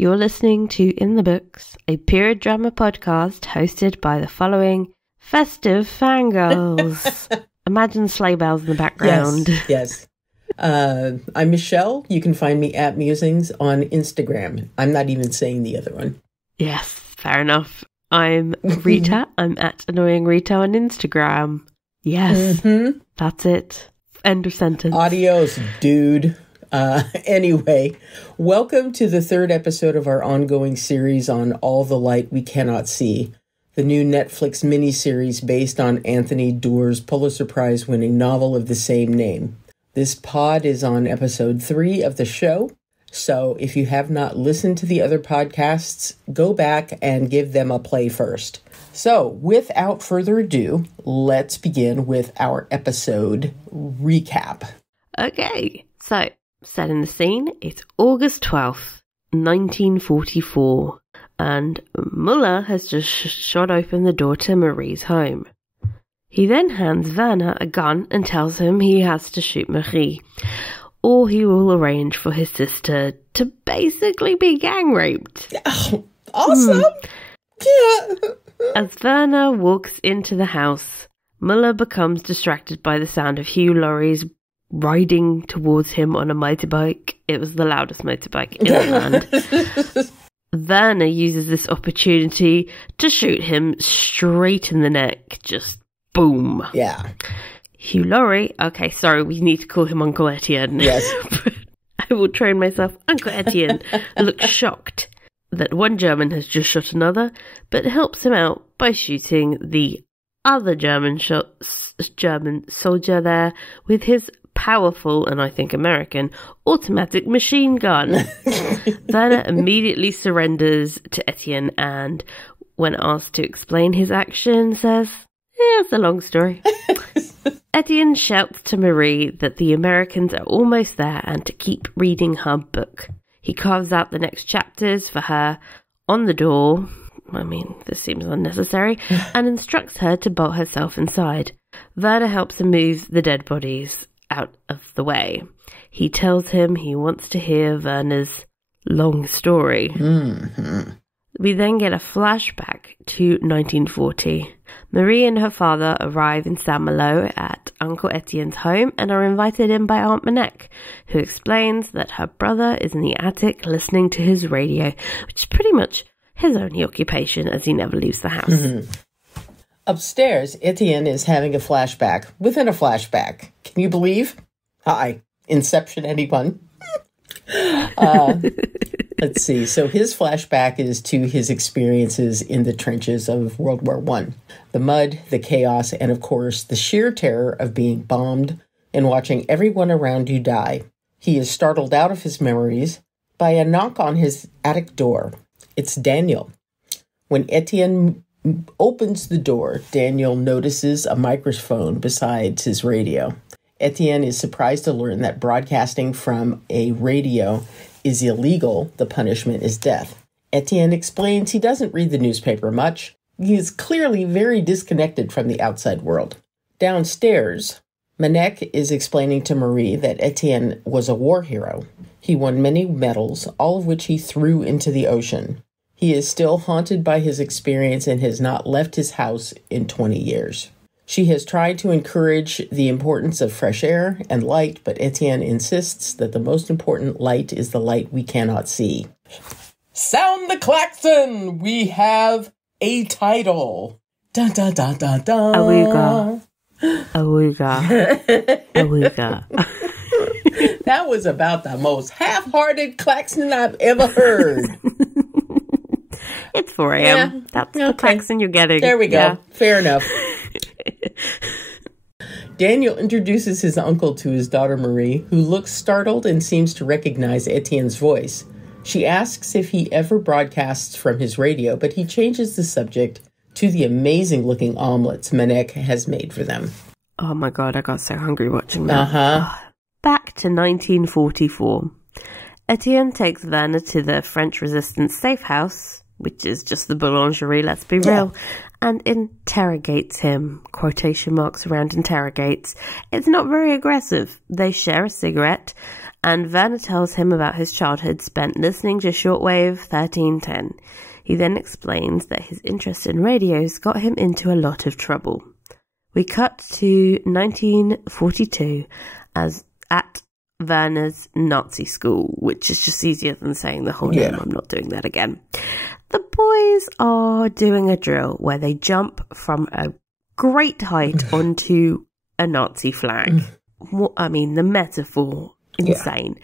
You're listening to In the Books, a period drama podcast hosted by the following festive fangirls. Imagine sleigh bells in the background. Yes. I'm Michelle. You can find me at Musings on Instagram. I'm not even saying the other one. Yes, fair enough. I'm Rita. I'm at Annoying Rita on Instagram. Yes, that's it. End of sentence. Adios, dude. Anyway, welcome to the third episode of our ongoing series on All the Light We Cannot See, the new Netflix miniseries based on Anthony Doerr's Pulitzer Prize-winning novel of the same name. This pod is on episode 3 of the show, so if you have not listened to the other podcasts, go back and give them a play first. So, without further ado, let's begin with our episode recap. Okay, so, setting the scene, it's August 12th, 1944, and Muller has just shot open the door to Marie's home. He then hands Werner a gun and tells him he has to shoot Marie, or he will arrange for his sister to basically be gang raped. Oh, awesome! Yeah. As Werner walks into the house, Muller becomes distracted by the sound of Hugh Laurie's riding towards him on a motorbike. It was the loudest motorbike in the land. Werner uses this opportunity to shoot him straight in the neck. Just boom. Yeah. Hugh Laurie, okay, sorry, we need to call him Uncle Etienne. Yes. I will train myself. Uncle Etienne looks shocked that one German has just shot another, but helps him out by shooting the other German soldier there with his powerful, and I think American, automatic machine gun. Werner immediately surrenders to Etienne and, when asked to explain his action, says, it's a long story. Etienne shouts to Marie that the Americans are almost there and to keep reading her book. He carves out the next chapters for her on the door. I mean, this seems unnecessary, and instructs her to bolt herself inside. Werner helps her move the dead bodies out of the way. He tells him he wants to hear Werner's long story. Mm-hmm. We then get a flashback to 1940. Marie and her father arrive in Saint-Malo at Uncle Etienne's home and are invited in by Aunt Manette, who explains that her brother is in the attic listening to his radio, which is pretty much his only occupation as he never leaves the house. Mm-hmm. Upstairs, Etienne is having a flashback within a flashback. Can you believe? Hi, Inception, anyone? Let's see. So his flashback is to his experiences in the trenches of World War I. The mud, the chaos, and of course, the sheer terror of being bombed and watching everyone around you die. He is startled out of his memories by a knock on his attic door. It's Daniel. When Etienne opens the door, Daniel notices a microphone beside his radio. Etienne is surprised to learn that broadcasting from a radio is illegal. The punishment is death. Etienne explains he doesn't read the newspaper much. He is clearly very disconnected from the outside world. Downstairs, Manette is explaining to Marie that Etienne was a war hero. He won many medals, all of which he threw into the ocean. He is still haunted by his experience and has not left his house in 20 years. She has tried to encourage the importance of fresh air and light, but Etienne insists that the most important light is the light we cannot see. Sound the klaxon! We have a title. Dun dun dun dun dun. Awooga. Awooga. Awooga. That was about the most half-hearted klaxon I've ever heard. It's 4 a.m. Yeah, that's the klaxon you're getting. There we go. Yeah. Fair enough. Daniel introduces his uncle to his daughter Marie, who looks startled and seems to recognize Etienne's voice. She asks if he ever broadcasts from his radio, but he changes the subject to the amazing-looking omelets Manette has made for them. Oh my god, I got so hungry watching that. Uh-huh. Back to 1944. Etienne takes Werner to the French resistance safe house, which is just the boulangerie, let's be real, and interrogates him, quotation marks around interrogates. It's not very aggressive. They share a cigarette, and Werner tells him about his childhood spent listening to shortwave 1310. He then explains that his interest in radios got him into a lot of trouble. We cut to 1942 as at Werner's Nazi school, which is just easier than saying the whole name. I'm not doing that again. The boys are doing a drill where they jump from a great height onto a Nazi flag. I mean, the metaphor, insane.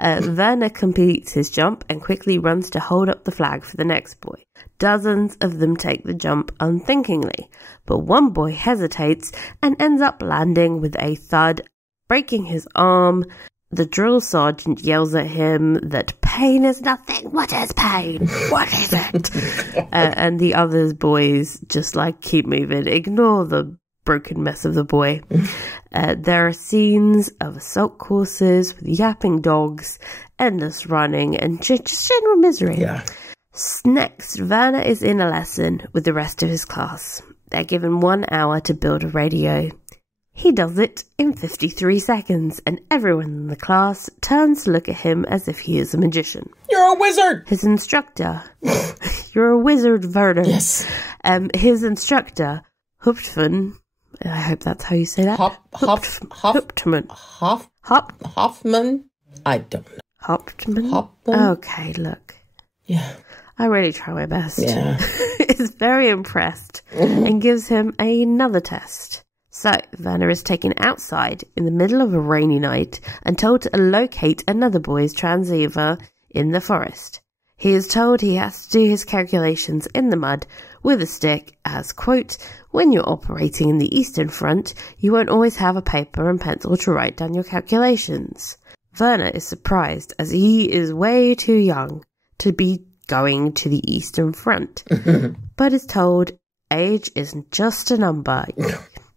Werner completes his jump and quickly runs to hold up the flag for the next boy. Dozens of them take the jump unthinkingly, but one boy hesitates and ends up landing with a thud, breaking his arm. The drill sergeant yells at him that pain is nothing. What is pain? What is it? And the other boys just keep moving. Ignore the broken mess of the boy. There are scenes of assault courses with yapping dogs, endless running, and just general misery. Yeah. Next, Werner is in a lesson with the rest of his class. They're given 1 hour to build a radio. He does it in 53 seconds, and everyone in the class turns to look at him as if he is a magician. You're a wizard! His instructor... You're a wizard, Werner. Yes. His instructor, Hupfman... I hope that's how you say that. Hoptman. Hoffman? I don't know. Hoptman? Okay, look. Yeah. I really try my best. Yeah. Is very impressed and gives him another test. So, Werner is taken outside in the middle of a rainy night and told to locate another boy's transceiver in the forest. He is told he has to do his calculations in the mud with a stick as, quote, when you're operating in the Eastern Front, you won't always have a paper and pencil to write down your calculations. Werner is surprised as he is way too young to be going to the Eastern Front, but is told age isn't just a number.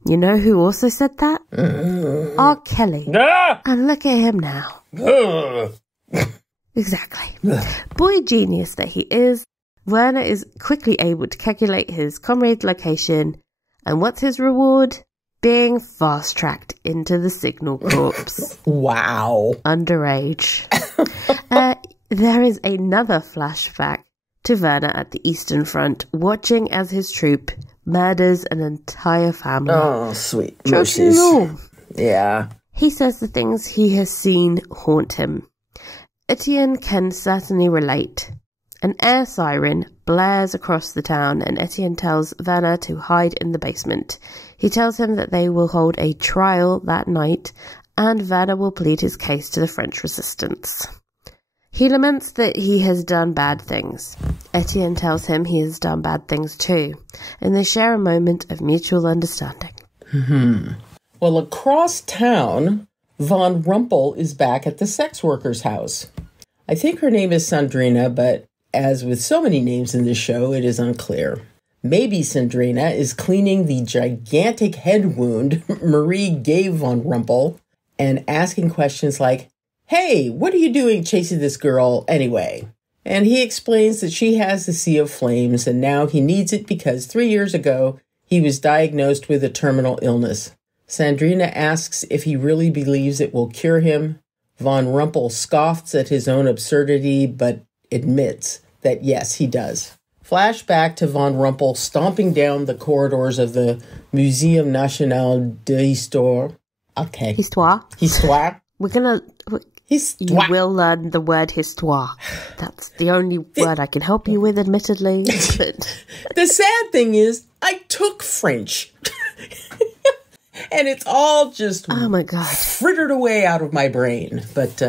You know who also said that? R. Kelly. And look at him now. Exactly. Boy genius that he is, Werner is quickly able to calculate his comrade's location, and what's his reward? Being fast-tracked into the Signal Corps. Wow. Underage. There is another flashback to Werner at the Eastern Front, watching as his troop murders an entire family. Oh, sweet mercies. Yeah. He says the things he has seen haunt him. Etienne can certainly relate. An air siren blares across the town, and Etienne tells Werner to hide in the basement. He tells him that they will hold a trial that night, and Werner will plead his case to the French resistance. He laments that he has done bad things. Etienne tells him he has done bad things too, and they share a moment of mutual understanding. Well, across town, Von Rumpel is back at the sex worker's house. I think her name is Sandrina, but as with so many names in this show, it is unclear. Maybe Sandrina is cleaning the gigantic head wound Marie gave Von Rumpel and asking questions like, hey, what are you doing chasing this girl anyway? And he explains that she has the Sea of Flames, and now he needs it because 3 years ago, he was diagnosed with a terminal illness. Sandrina asks if he really believes it will cure him. Von Rumpel scoffs at his own absurdity, but admits that yes, he does. Flashback to Von Rumpel stomping down the corridors of the Muséum National d'Histoire. Okay. Histoire. We're gonna... You will learn the word histoire. That's the only word I can help you with, admittedly. But... The sad thing is, I took French. And it's all just oh my God, frittered away out of my brain. But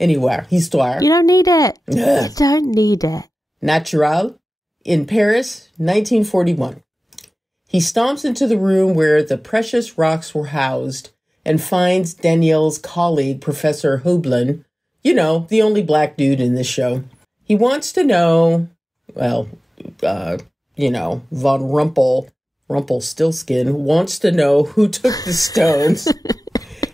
anyway, histoire. You don't need it. You don't need it. Natural, in Paris, 1941. He stomps into the room where the precious rocks were housed and finds Danielle's colleague, Professor Hublin, the only black dude in this show. He wants to know, Von Rumpelstiltskin wants to know who took the stones.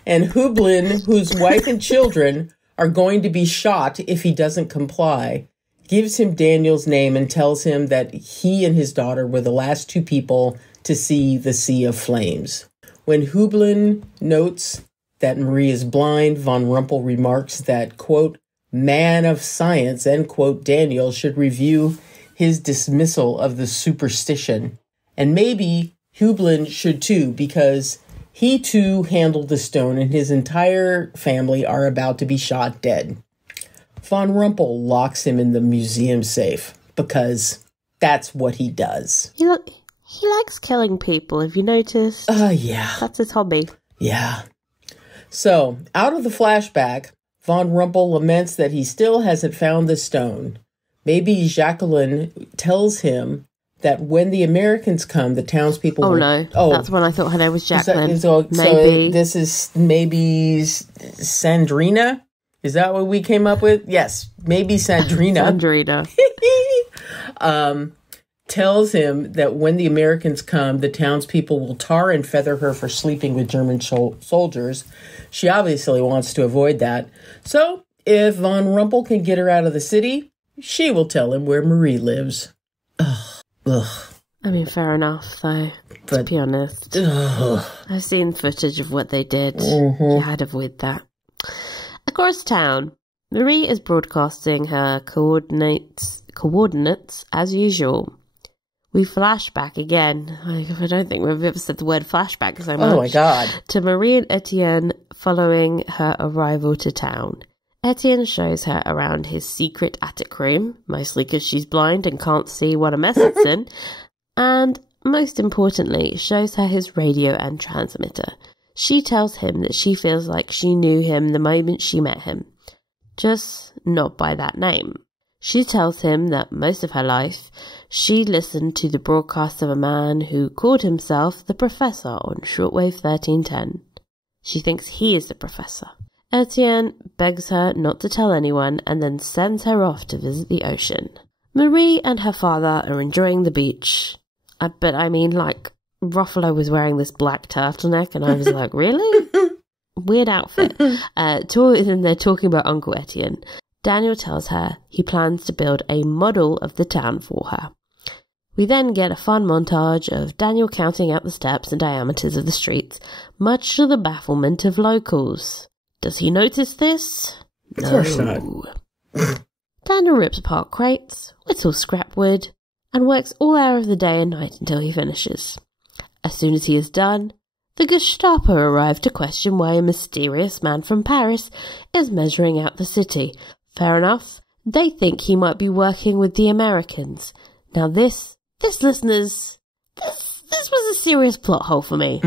And Hublin, whose wife and children are going to be shot if he doesn't comply, gives him Daniel's name and tells him that he and his daughter were the last two people to see the Sea of Flames. When Hublin notes that Marie is blind, Von Rumpel remarks that, quote, man of science, end quote, Daniel should review his dismissal of the superstition. And maybe Hublin should too, because he too handled the stone and his entire family are about to be shot dead. Von Rumpel locks him in the museum safe because that's what he does. He likes killing people, have you noticed? Yeah. That's his hobby. Yeah. So, out of the flashback, Von Rumpel laments that he still hasn't found the stone. Maybe Jacqueline tells him that when the Americans come, the townspeople will... No. That's when I thought her name was Jacqueline. So maybe. This is maybe Sandrina? Is that what we came up with? Yes, maybe Sandrina. Sandrina. Tells him that when the Americans come, the townspeople will tar and feather her for sleeping with German soldiers. She obviously wants to avoid that. So, if Von Rumpel can get her out of the city, she will tell him where Marie lives. Ugh. I mean, fair enough, though, to be honest. I've seen footage of what they did. Mm-hmm. You had to avoid that. Across town, Marie is broadcasting her coordinates as usual. We flash back again. I don't think we've ever said the word flashback so much. Oh my God. To Marie and Etienne following her arrival to town. Etienne shows her around his secret attic room, mostly because she's blind and can't see what a mess it's in, and most importantly, shows her his radio and transmitter. She tells him that she feels like she knew him the moment she met him, just not by that name. She tells him that most of her life, she listened to the broadcast of a man who called himself the Professor on shortwave 1310. She thinks he is the Professor. Etienne begs her not to tell anyone and then sends her off to visit the ocean. Marie and her father are enjoying the beach. But I mean, like, Ruffalo was wearing this black turtleneck and I was like, really? Weird outfit. And they're talking about Uncle Etienne. Daniel tells her he plans to build a model of the town for her. We then get a fun montage of Daniel counting out the steps and diameters of the streets, much to the bafflement of locals. Does he notice this? No. Of course not. Daniel rips apart crates, whittles scrap wood, and works all hour of the day and night until he finishes. As soon as he is done, the Gestapo arrive to question why a mysterious man from Paris is measuring out the city. Fair enough, they think he might be working with the Americans. Now this listeners, this was a serious plot hole for me.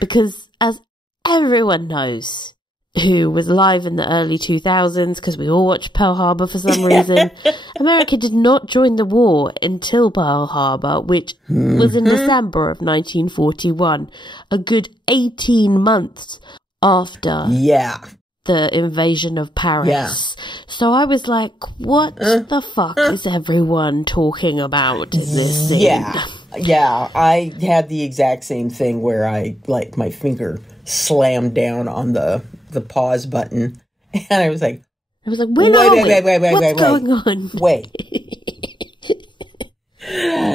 Because as everyone knows, who was alive in the early 2000s, because we all watched Pearl Harbor for some reason, America did not join the war until Pearl Harbor, which was in December of 1941, a good 18 months after the invasion of Paris. Yeah. So I was like, what the fuck is everyone talking about in this scene? Yeah, I had the exact same thing where my finger slammed down on the pause button, and I was like, wait, what's going on? Wait.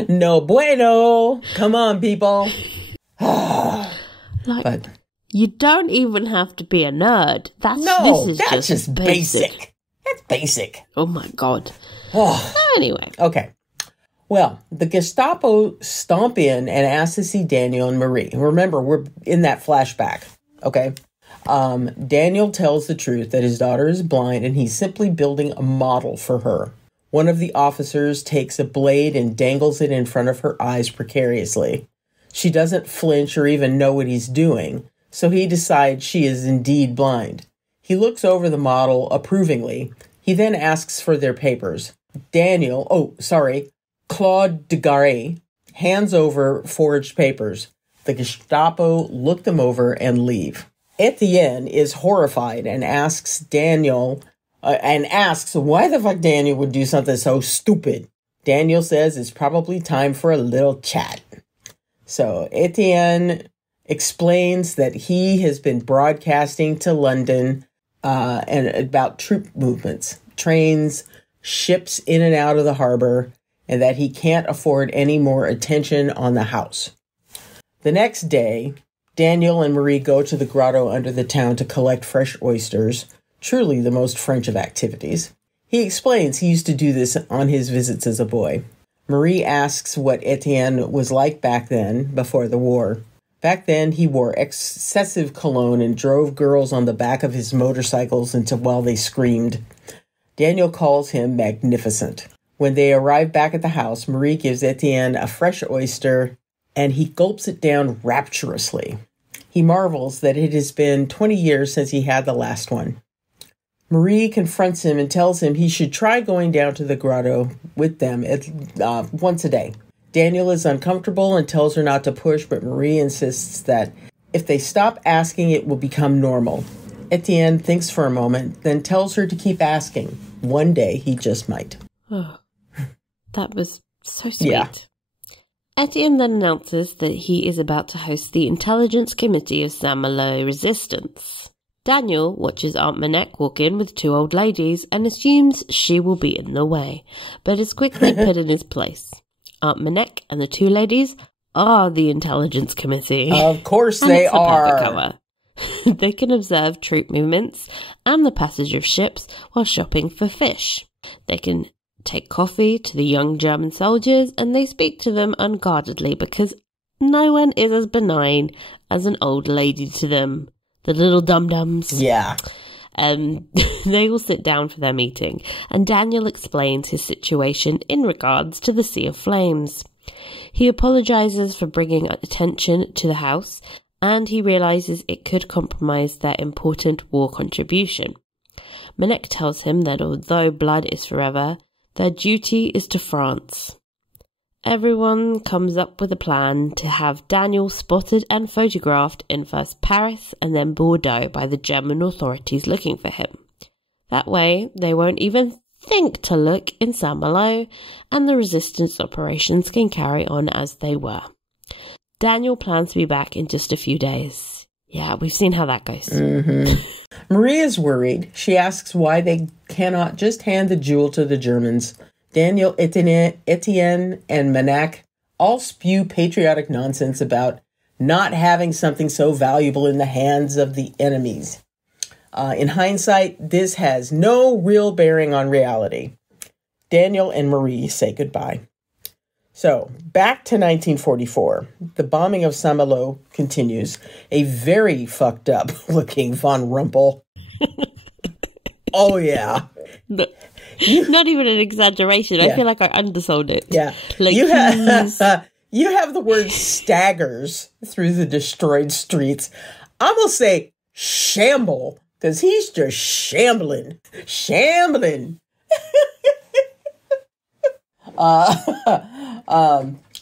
No bueno. Come on, people. You don't even have to be a nerd. This is just basic. That's basic. Oh my God. Anyway. Okay. Well, the Gestapo stomp in and ask to see Daniel and Marie. Remember, we're in that flashback. Okay. Daniel tells the truth that his daughter is blind and he's simply building a model for her. One of the officers takes a blade and dangles it in front of her eyes precariously. She doesn't flinch or even know what he's doing, so he decides she is indeed blind. He looks over the model approvingly. He then asks for their papers. Claude Degaray hands over forged papers. The Gestapo look them over and leave. Etienne is horrified and asks why the fuck Daniel would do something so stupid. Daniel says it's probably time for a little chat. So Etienne explains that he has been broadcasting to London and about troop movements, trains, ships in and out of the harbor, and that he can't afford any more attention on the house. The next day, Daniel and Marie go to the grotto under the town to collect fresh oysters, truly the most French of activities. He explains he used to do this on his visits as a boy. Marie asks what Etienne was like back then, before the war. Back then, he wore excessive cologne and drove girls on the back of his motorcycles while they screamed. Daniel calls him magnificent. When they arrive back at the house, Marie gives Etienne a fresh oyster, and he gulps it down rapturously. He marvels that it has been 20 years since he had the last one. Marie confronts him and tells him he should try going down to the grotto with them once a day. Daniel is uncomfortable and tells her not to push, but Marie insists that if they stop asking, it will become normal. Etienne thinks for a moment, then tells her to keep asking. One day, he just might. Oh, that was so sweet. Yeah. Etienne then announces that he is about to host the Intelligence Committee of Saint-Malo Resistance. Daniel watches Aunt Manette walk in with two old ladies and assumes she will be in the way, but is quickly put in his place. Aunt Manette and the two ladies are the Intelligence Committee. Of course they are. They can observe troop movements and the passage of ships while shopping for fish. They can take coffee to the young German soldiers, and they speak to them unguardedly because no one is as benign as an old lady to them. The little dum-dums. Yeah. They all sit down for their meeting, and Daniel explains his situation in regards to the Sea of Flames. He apologizes for bringing attention to the house, and he realizes it could compromise their important war contribution. Manette tells him that although blood is forever, their duty is to France. Everyone comes up with a plan to have Daniel spotted and photographed in first Paris and then Bordeaux by the German authorities looking for him. That way, they won't even think to look in Saint-Malo, and the resistance operations can carry on as they were. Daniel plans to be back in just a few days. Yeah, we've seen how that goes. Mm-hmm. Marie is worried. She asks why they cannot just hand the jewel to the Germans. Daniel, Etienne, and Manac all spew patriotic nonsense about not having something so valuable in the hands of the enemies. In hindsight, this has no real bearing on reality. Daniel and Marie say goodbye. So, back to 1944. The bombing of Saint-Malo continues. A very fucked up looking Von Rumpel. Oh, yeah. No, not even an exaggeration. Yeah. I feel like I undersold it. Yeah. Like you have the word staggers through the destroyed streets. I'm going to say shamble, because he's just shambling.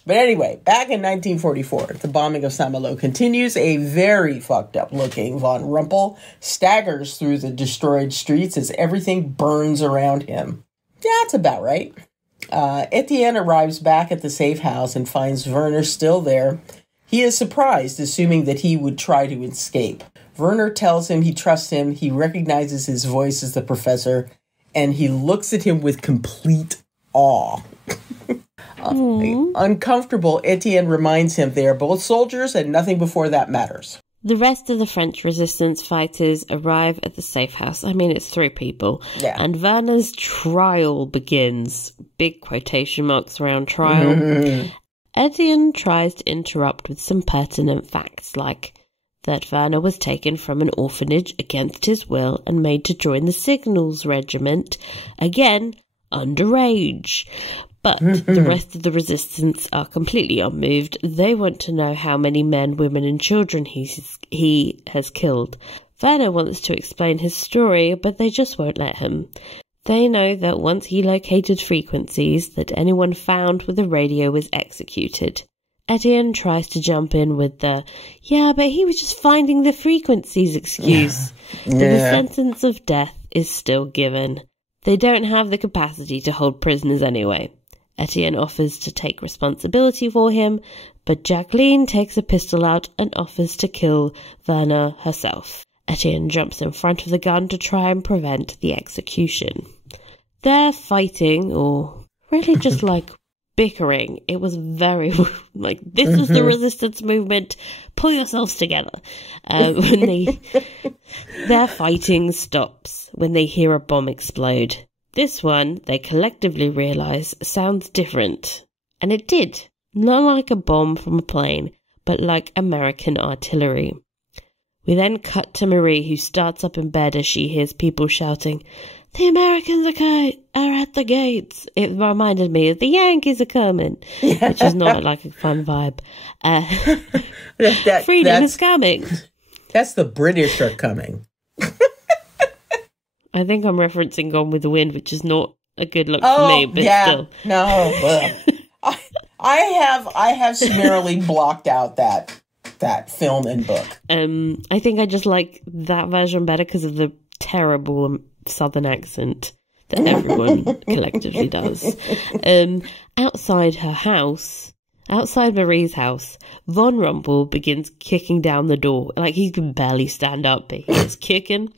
But anyway, back in 1944, the bombing of Saint-Malo continues. A very fucked up looking Von Rumpel staggers through the destroyed streets as everything burns around him. Yeah, that's about right. Etienne arrives back at the safe house and finds Werner still there. He is surprised, assuming that he would try to escape. Werner tells him he trusts him, he recognizes his voice as the professor, and he looks at him with complete awe. Uncomfortable, Etienne reminds him they are both soldiers and nothing before that matters. The rest of the French resistance fighters arrive at the safe house. I mean, it's 3 people. Yeah. And Werner's trial begins. Big quotation marks around trial. Mm-hmm. Etienne tries to interrupt with some pertinent facts, like that Werner was taken from an orphanage against his will and made to join the Signals Regiment, again, underage. But the rest of the resistance are completely unmoved. They want to know how many men, women and children he has killed. Werner wants to explain his story, but they just won't let him. They know that once he located frequencies, that anyone found with a radio was executed. Etienne tries to jump in with the, yeah, but he was just finding the frequencies excuse. But the sentence of death is still given. They don't have the capacity to hold prisoners anyway. Etienne offers to take responsibility for him, but Jacqueline takes a pistol out and offers to kill Werner herself. Etienne jumps in front of the gun to try and prevent the execution. they're fighting, or really just like bickering. It was very like, this is the resistance movement. Pull yourselves together. When their fighting stops when they hear a bomb explode. This one, they collectively realise, sounds different. And it did. Not like a bomb from a plane, but like American artillery. We then cut to Marie, who starts up in bed as she hears people shouting, "The Americans are at the gates." It reminded me of the Yankees are coming, which is not like a fun vibe. Freedom is coming. That's the British are coming. I think I'm referencing Gone with the Wind, which is not a good look for me, but still. No, well, I have summarily blocked out that film and book. I think I just like that version better because of the terrible southern accent that everyone collectively does. Outside Marie's house, Von Rumble begins kicking down the door. Like, he can barely stand up, but he's kicking.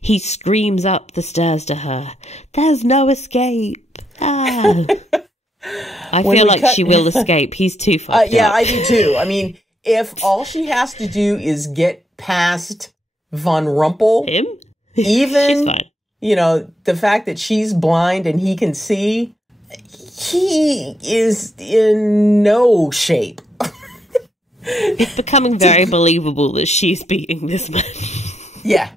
He screams up the stairs to her, "There's no escape." I feel like she will escape. He's too fucked up. Yeah, I do too. I mean, if all she has to do is get past Von Rumple, him, even, she's fine. You know, the fact that she's blind and he can see, he is in no shape. It's becoming very believable that she's beating this man. Yeah.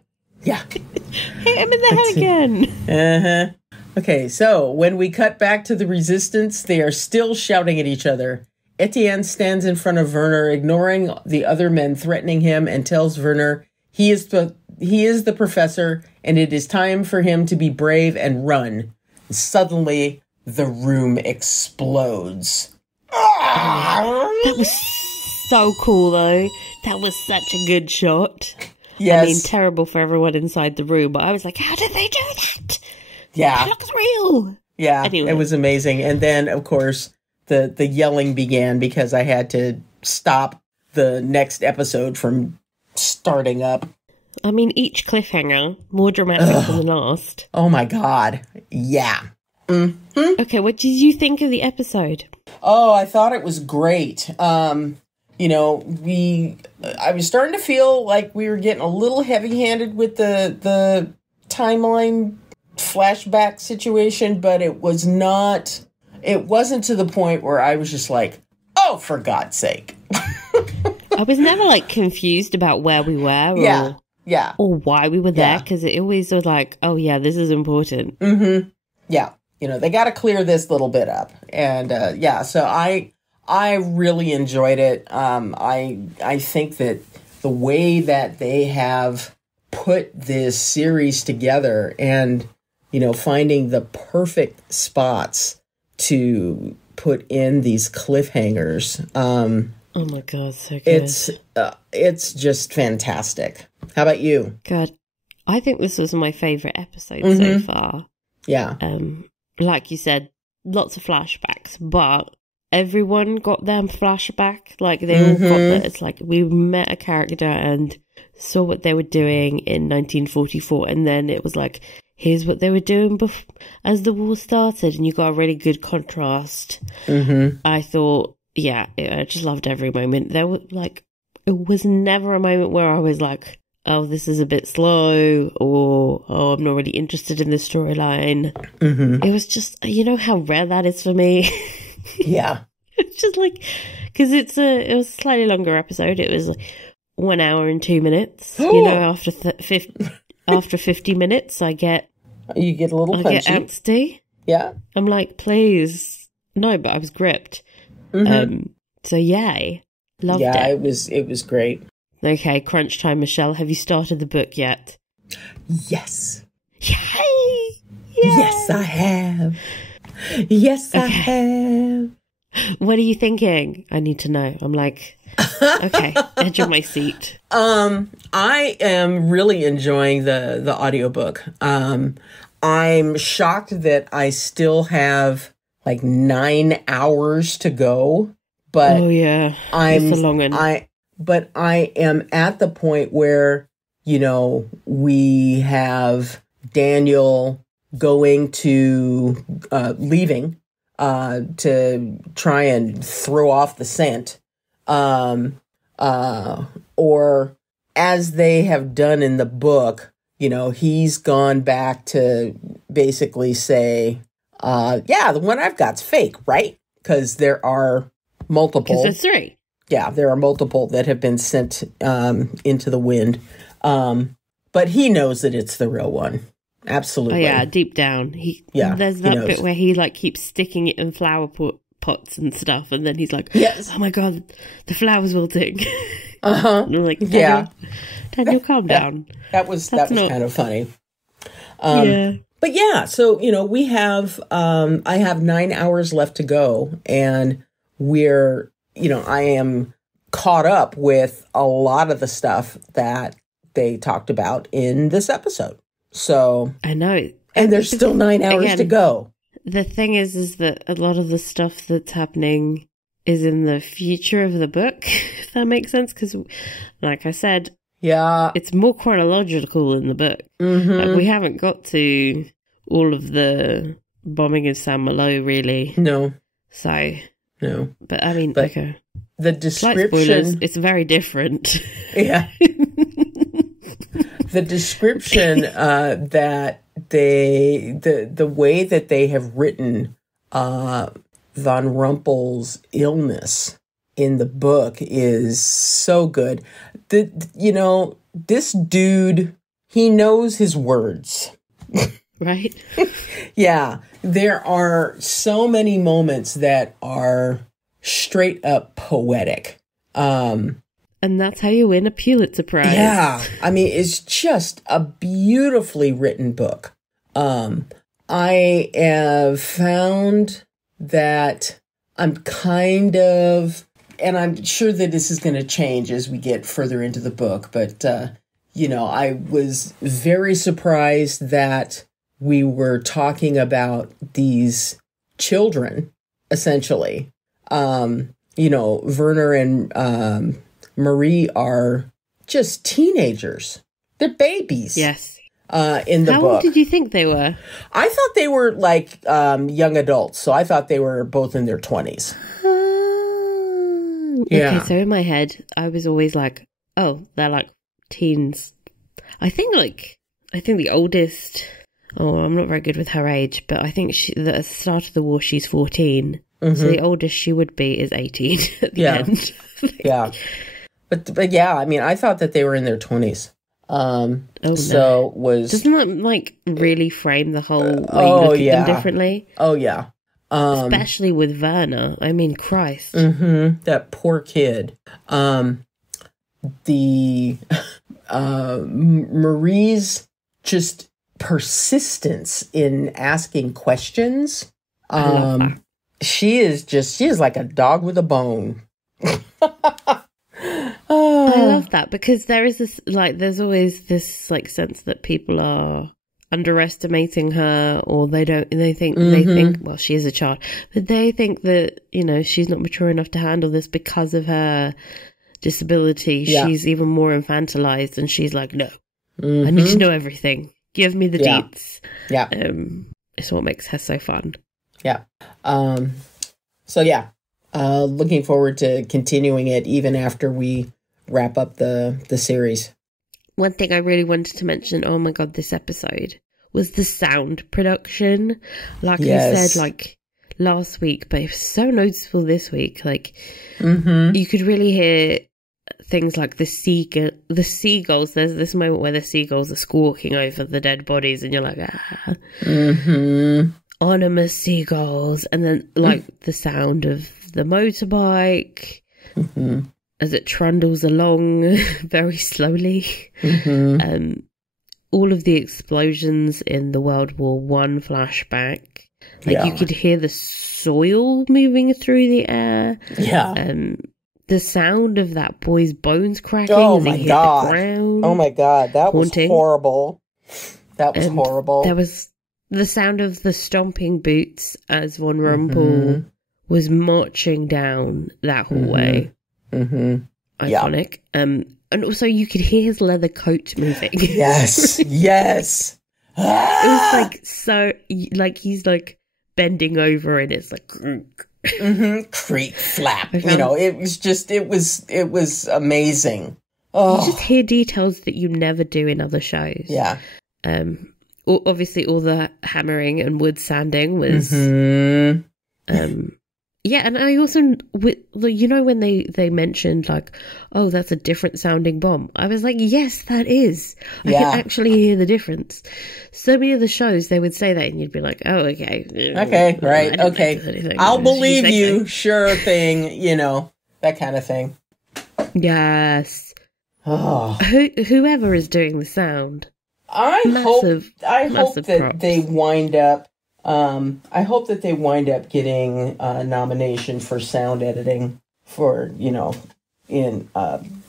Hit him in the head again. Okay, so when we cut back to the resistance, they are still shouting at each other. Etienne stands in front of Werner, ignoring the other men threatening him, and tells Werner he is the professor, and it is time for him to be brave and run. Suddenly, the room explodes. That was so cool, though. That was such a good shot. Yes. I mean, terrible for everyone inside the room, but I was like, how did they do that? Yeah. That looks real. Yeah, anyway. It was amazing. And then, of course, the yelling began because I had to stop the next episode from starting up. I mean, each cliffhanger, more dramatic than the last. Oh my God. Yeah. Mm-hmm. Okay, what did you think of the episode? Oh, I thought it was great. You know, I was starting to feel like we were getting a little heavy-handed with the timeline flashback situation, but it wasn't to the point where I was just like, oh, for God's sake. I was never like confused about where we were or why we were there, because it always was like, oh yeah, this is important. Mm-hmm. Yeah. You know, they got to clear this little bit up. And so I really enjoyed it. I think that the way that they have put this series together and, you know, finding the perfect spots to put in these cliffhangers. Oh my God, so good. It's just fantastic. How about you? God, I think this was my favorite episode so far. Yeah. Like you said, lots of flashbacks, but everyone got them flashback. Like, they all got that. It's like we met a character and saw what they were doing in 1944, and then it was like, here's what they were doing as the war started, and you got a really good contrast. I thought, I just loved every moment. There was like, it was never a moment where I was like, oh, this is a bit slow, or, oh, I'm not really interested in this storyline. It was just, you know how rare that is for me? Yeah. It's just like, because it was a slightly longer episode. It was like 1 hour and 2 minutes. You know, after 50 minutes, you get a little punchy. I get antsy. Yeah. I'm like, please. No, but I was gripped. So yay. Loved it. Yeah, it was great. Okay, crunch time, Michelle. Have you started the book yet? Yes. Yay! Yes, I have. Yes, I have. What are you thinking? I need to know. I'm like, okay, edge of my seat. I am really enjoying the audiobook. I'm shocked that I still have like 9 hours to go. But oh yeah, it's a long one. But I am at the point where, you know, we have Daniel going to leaving to try and throw off the scent, or as they have done in the book, he's gone back to basically say, yeah, the one I've got's fake, right? Because there are multiple. Because there's 3. Yeah, there are multiple that have been sent into the wind. But he knows that it's the real one. Absolutely. Oh, yeah, deep down. There's that bit where he, keeps sticking it in flower pots and stuff, and then he's like, yes. Oh, my God, the flower's wilting. Uh-huh. And I'm like, Daniel, calm down. That was kind of funny. Yeah. But yeah, so, we have, I have 9 hours left to go, and we're, I am caught up with a lot of the stuff that they talked about in this episode. So I know. And there's still 9 hours to go. The thing is that a lot of the stuff that's happening is in the future of the book, if that makes sense. Because, like I said, yeah, it's more chronological in the book. Mm-hmm. We haven't got to all of the bombing of Saint-Malo, really. No. So. No. But, I mean, the description... spoilers, it's very different. Yeah. The description that the way that they have written Von Rumpel's illness in the book is so good. This dude, he knows his words. Right? Yeah. There are so many moments that are straight up poetic. And that's how you win a Pulitzer Prize. Yeah. I mean, it's just a beautifully written book. I have found that I'm kind of, and I'm sure that this is going to change as we get further into the book, but, I was very surprised that we were talking about these children, essentially. Werner and Marie are just teenagers. They're babies. Yes. In the book. How old did you think they were? I thought they were young adults. So I thought they were both in their 20s. Yeah. Okay, so in my head, I was always like, oh, they're teens. I think the oldest, I'm not very good with her age, but I think at the start of the war, she's 14. Mm-hmm. So the oldest she would be is 18 at the end. Yeah. But yeah, I mean, I thought that they were in their 20s. Doesn't that really frame the whole way you look at them differently? Oh yeah. Especially with Werner. I mean, Christ. Mm-hmm. That poor kid. The Marie's just persistence in asking questions. I love her. She is like a dog with a bone. I love that because there is this there's always this sense that people are underestimating her, or they think well, she is a child, but they think that she's not mature enough to handle this because of her disability. Yeah. She's even more infantilized, and she's like, no, I need to know everything. Give me the deets. Yeah. It's what makes her so fun. Yeah. So yeah. Looking forward to continuing it even after we wrap up the series. One thing I really wanted to mention, oh my God, this episode, was the sound production. Like you said, last week, but it was so noticeable this week. You could really hear things like the seagulls. There's this moment where the seagulls are squawking over the dead bodies, and you're like, ah. Mm-hmm. Ominous seagulls, and then the sound of the motorbike as it trundles along very slowly. All of the explosions in the World War I flashback, you could hear the soil moving through the air. The sound of that boy's bones cracking as he hit the ground. Oh my God, that Haunting. Was horrible. That was horrible. There was the sound of the stomping boots as Von Rumpel was marching down that hallway. Iconic. And also you could hear his leather coat moving. Yes. Yes. It was like so, like he's like bending over and it's like creak flap. You know, it was amazing. Oh. You just hear details that you never do in other shows. Yeah. Obviously, all the hammering and wood sanding was. Yeah, and I also, you know, when they mentioned like, oh, that's a different sounding bomb. I was like, yes, that is. I can actually hear the difference. So many of the shows, they would say that and you'd be like, oh, okay. Okay, right, okay. I'll believe you, so. Sure thing, you know, that kind of thing. Yes. Oh. Whoever is doing the sound. I hope that they wind up. I hope that they wind up getting a nomination for sound editing for, you know, in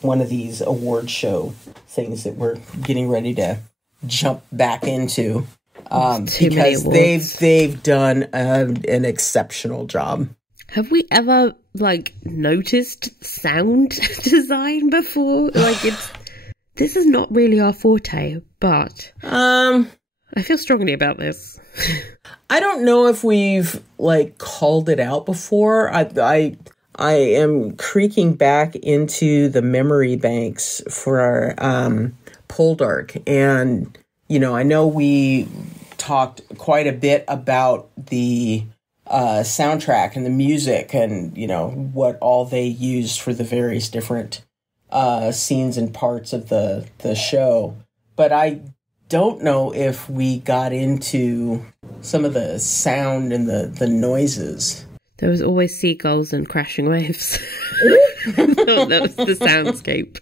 one of these award show things that we're getting ready to jump back into, because they've done an exceptional job. Have we ever like noticed sound design before? Like this is not really our forte, but I feel strongly about this. I don't know if we've like called it out before. I am creaking back into the memory banks for our Poldark, and you know, I know we talked quite a bit about the soundtrack and the music, and you know what all they used for the various different scenes and parts of the show, but I don't know if we got into some of the sound and the noises. There was always seagulls and crashing waves. That was the soundscape.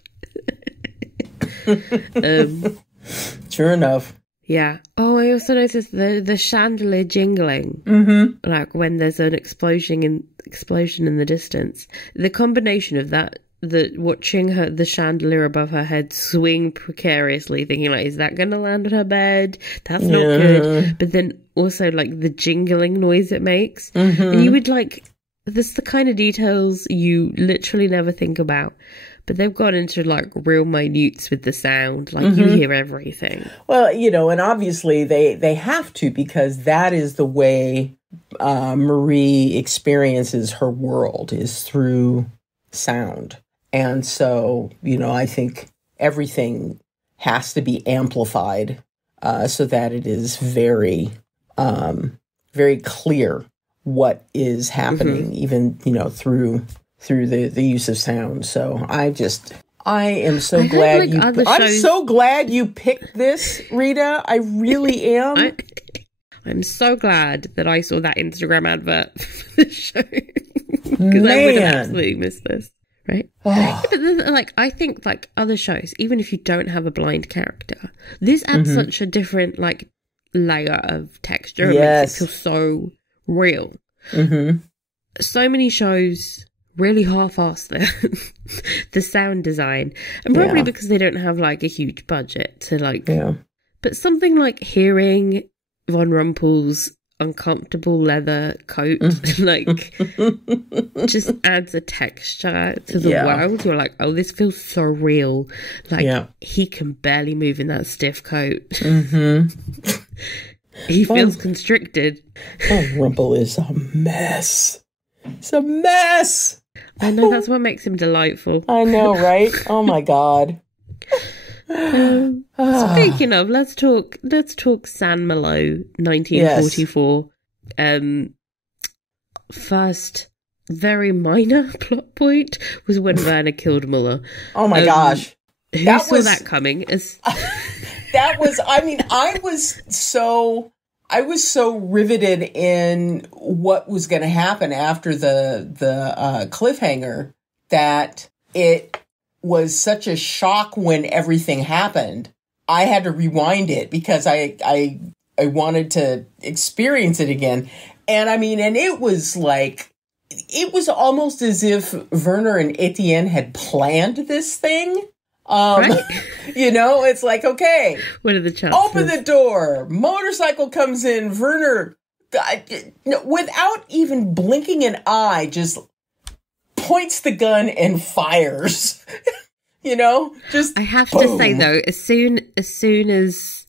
Sure enough. Yeah. Oh, I also noticed the chandelier jingling. Like when there's an explosion in the distance. The combination of that, watching the chandelier above her head swing precariously, thinking like, is that going to land on her bed? That's not good. But then also like the jingling noise it makes. And you would like, this is the kind of details you literally never think about. But they've gone into like real minutes with the sound. Like you hear everything. Well, you know, and obviously they have to, because that is the way Marie experiences her world, is through sound. And so, you know, I think everything has to be amplified so that it is very, very clear what is happening, even, you know, through the use of sound. So I am so glad I'm so glad you picked this, Rita. I really am. I'm so glad that I saw that Instagram advert for the show, because I would have absolutely missed this. Right? Oh. Yeah, but then, like, I think, like, other shows, even if you don't have a blind character, this adds such a different, like, layer of texture. It makes it feel so real. So many shows really half-ass the sound design. And probably because they don't have, like, a huge budget to, like... Yeah. But something like hearing Von Rumpel's uncomfortable leather coat like just adds a texture to the world. You're like, oh, this feels so real. Like he can barely move in that stiff coat. He feels constricted. Von Rumpel is a mess. It's a mess. I know, that's what makes him delightful. I know, right? Oh my god. Speaking of, let's talk Saint-Malo, 1944. First very minor plot point was when Werner killed Muller. Oh my gosh. Who saw that coming? That was, I mean, I was so riveted in what was going to happen after the cliffhanger that it was such a shock when everything happened. I had to rewind it because I wanted to experience it again. And I mean, and it was like, it was almost as if Werner and Etienne had planned this thing. Right? You know, it's like, okay, what are the chances? Open the door. Motorcycle comes in. Werner, without even blinking an eye, just points the gun and fires. You know, just I have boom. To say though, as soon as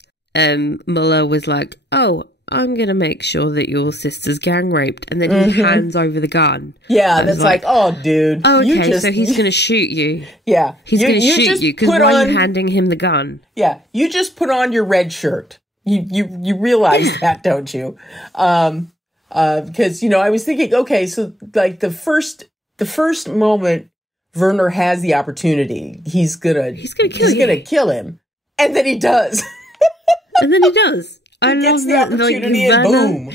Muller was like, oh, I'm going to make sure that your sister's gang raped. And then he hands over the gun. Yeah, that's like, oh, dude. Oh, okay, so he's going to shoot you. Yeah. He's going to shoot you, because why are you handing him the gun? Yeah, you just put on your red shirt. You realize that, don't you? Because, I was thinking, okay, so, like, the first moment Werner has the opportunity, he's gonna kill him. And then he does. And then he does. He gets the opportunity and boom.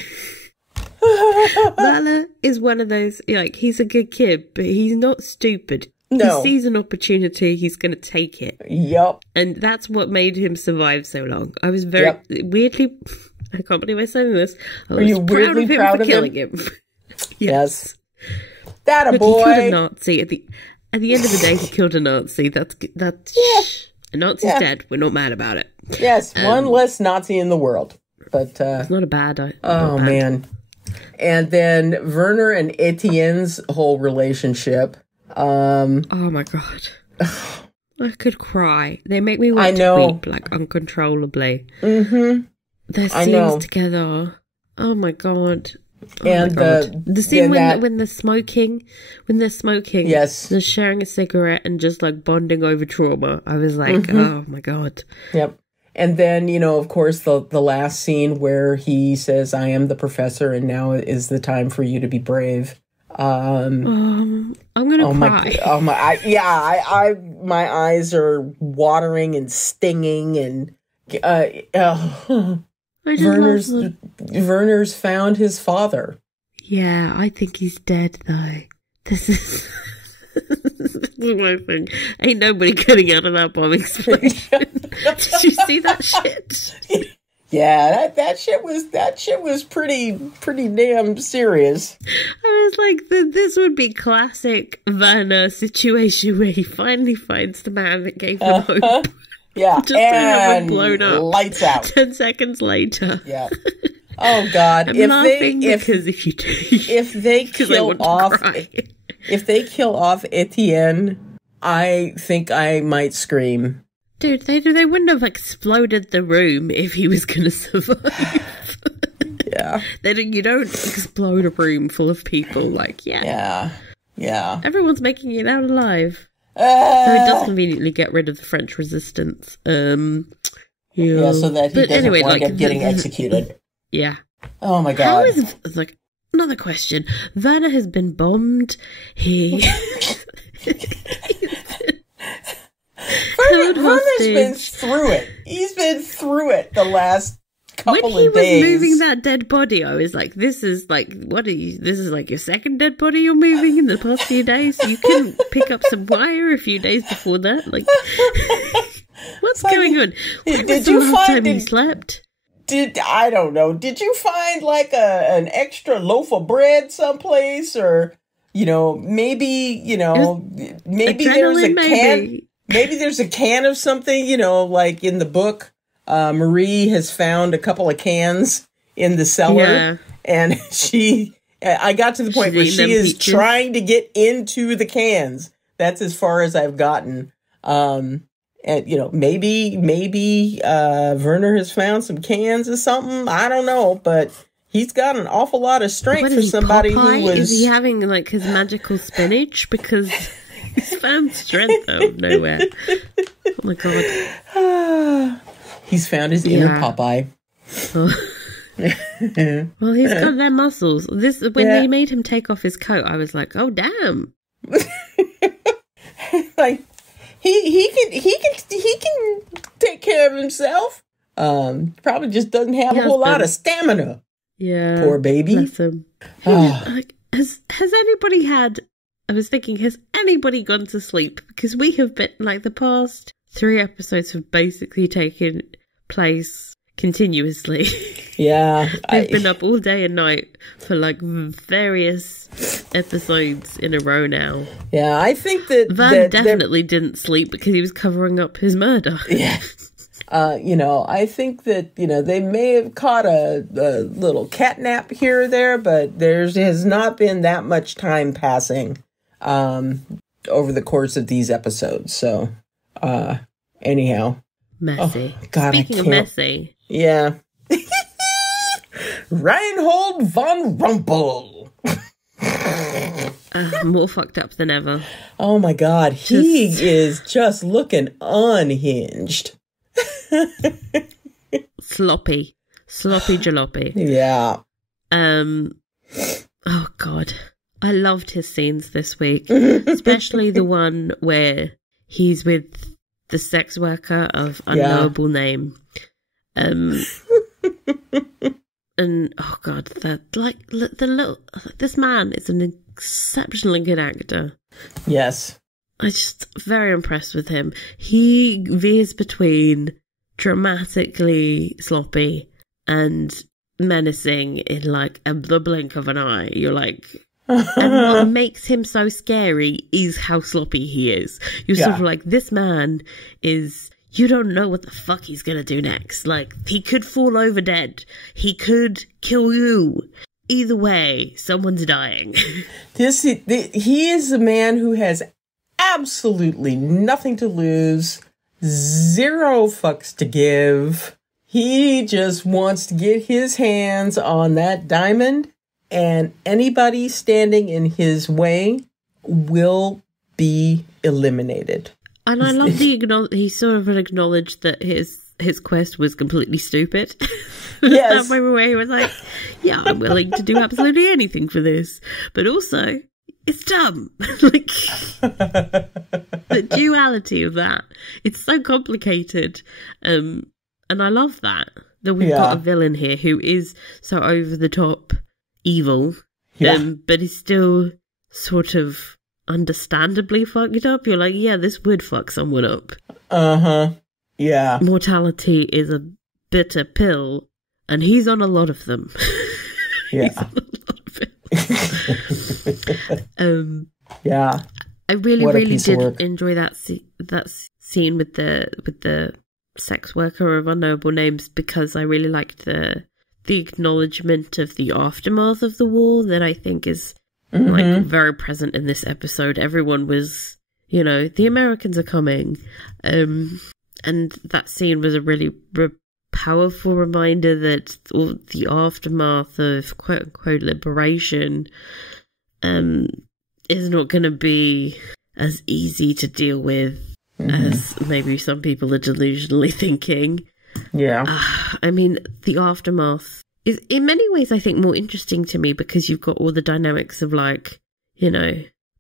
Werner is one of those, like, he's a good kid, but he's not stupid. No. He sees an opportunity, he's going to take it. Yep. And that's what made him survive so long. I was very, weirdly, I can't believe I'm saying this. I was proud of him for killing him. Yes. That a boy. He killed a Nazi. At the end of the day, he killed a Nazi. That's a Nazi's dead. We're not mad about it. Yes, one less Nazi in the world. But it's not a bad. Man. And then Werner and Etienne's whole relationship. Oh my god. I could cry. They make me want to weep, like, uncontrollably. Mm-hmm. Their scenes together. Oh my god. And the scene when they're smoking, yes, they're sharing a cigarette and just like bonding over trauma. I was like, oh my god. Yep. And then, of course, the last scene where he says, I am the professor and now is the time for you to be brave. I'm gonna cry. My eyes are watering and stinging, and Werner's found his father. Yeah, I think he's dead though. This is my thing. Ain't nobody getting out of that bomb explosion. Did you see that shit? Yeah, that shit was pretty damn serious. I was like, this would be classic Werner situation where he finally finds the man that gave him hope. Yeah, just and blown up. Lights out. 10 seconds later. Yeah. Oh God! I'm laughing because if they kill off Etienne, I think I might scream. Dude, they wouldn't have exploded the room if he was going to survive. Yeah. You don't explode a room full of people. Like, yeah. Everyone's making it out alive. So it does conveniently get rid of the French resistance. Yeah, so that he doesn't wind up getting executed. Yeah. Oh my god. How is, like, another question. Werner has been bombed. Werner's been through it. He's been through it the last couple of days. When he was moving that dead body, I was like, this is like your second dead body you're moving in the past few days? You couldn't pick up some wire a few days before that? Like, what's going on? When was the last time he slept? I don't know. Did you find like an extra loaf of bread someplace, or maybe there's a can. Maybe there's a can of something. Like in the book, Marie has found a couple of cans in the cellar, and I got to the point where she is trying to get into the cans. That's as far as I've gotten. And, maybe Werner has found some cans or something. I don't know, but he's got an awful lot of strength for somebody who was... Is he having, like, his magical spinach? Because he's found strength out of nowhere. Oh, my God. He's found his inner Popeye. Oh. Well, he's got their muscles. When they made him take off his coat, I was like, oh, damn. Like... He can take care of himself. Probably just doesn't have a whole lot of stamina. Yeah, poor baby. Bless him. Like, has anybody had? I was thinking, has anybody gone to sleep? Because we have been like the past 3 episodes have basically taken place continuously. Yeah, I've been up all day and night for like various episodes in a row now. Yeah, I think that Van definitely didn't sleep because he was covering up his murder. Yeah. I think that, they may have caught a little cat nap here or there, but there has not been that much time passing over the course of these episodes. So, anyhow. Messy. Oh, God, Speaking of messy. Yeah. Reinhold von Rumpel. More fucked up than ever. Oh my God. He is just looking unhinged. Sloppy jalopy. Yeah. Oh God. I loved his scenes this week. Especially the one where he's with the sex worker of unknowable name. And oh God, this man is an exceptionally good actor. Yes. I'm just very impressed with him. He veers between dramatically sloppy and menacing in like the blink of an eye. You're like, and what makes him so scary is how sloppy he is. You're sort of like, this man is, you don't know what the fuck he's gonna do next. Like, he could fall over dead. He could kill you. Either way, someone's dying. He is a man who has absolutely nothing to lose, zero fucks to give. He just wants to get his hands on that diamond, and anybody standing in his way will be eliminated. And I love he sort of acknowledged that his quest was completely stupid. Yes. That way he was like, yeah, I'm willing to do absolutely anything for this. But also, it's dumb. Like, the duality of that. It's so complicated. And I love that we've got a villain here who is so over the top evil, but is still sort of understandably fucked up. You're like, yeah, this would fuck someone up. Yeah. Mortality is a bitter pill, and he's on a lot of them. Yeah. He's on a lot of it. Yeah. I really did enjoy that scene with the sex worker of unknowable names, because I really liked the acknowledgement of the aftermath of the war that I think is like very present in this episode. Everyone was, the Americans are coming, and that scene was a really powerful reminder that the aftermath of quote unquote liberation is not going to be as easy to deal with as maybe some people are delusionally thinking. Yeah. I mean, the aftermath is in many ways, I think, more interesting to me, because you've got all the dynamics of, like,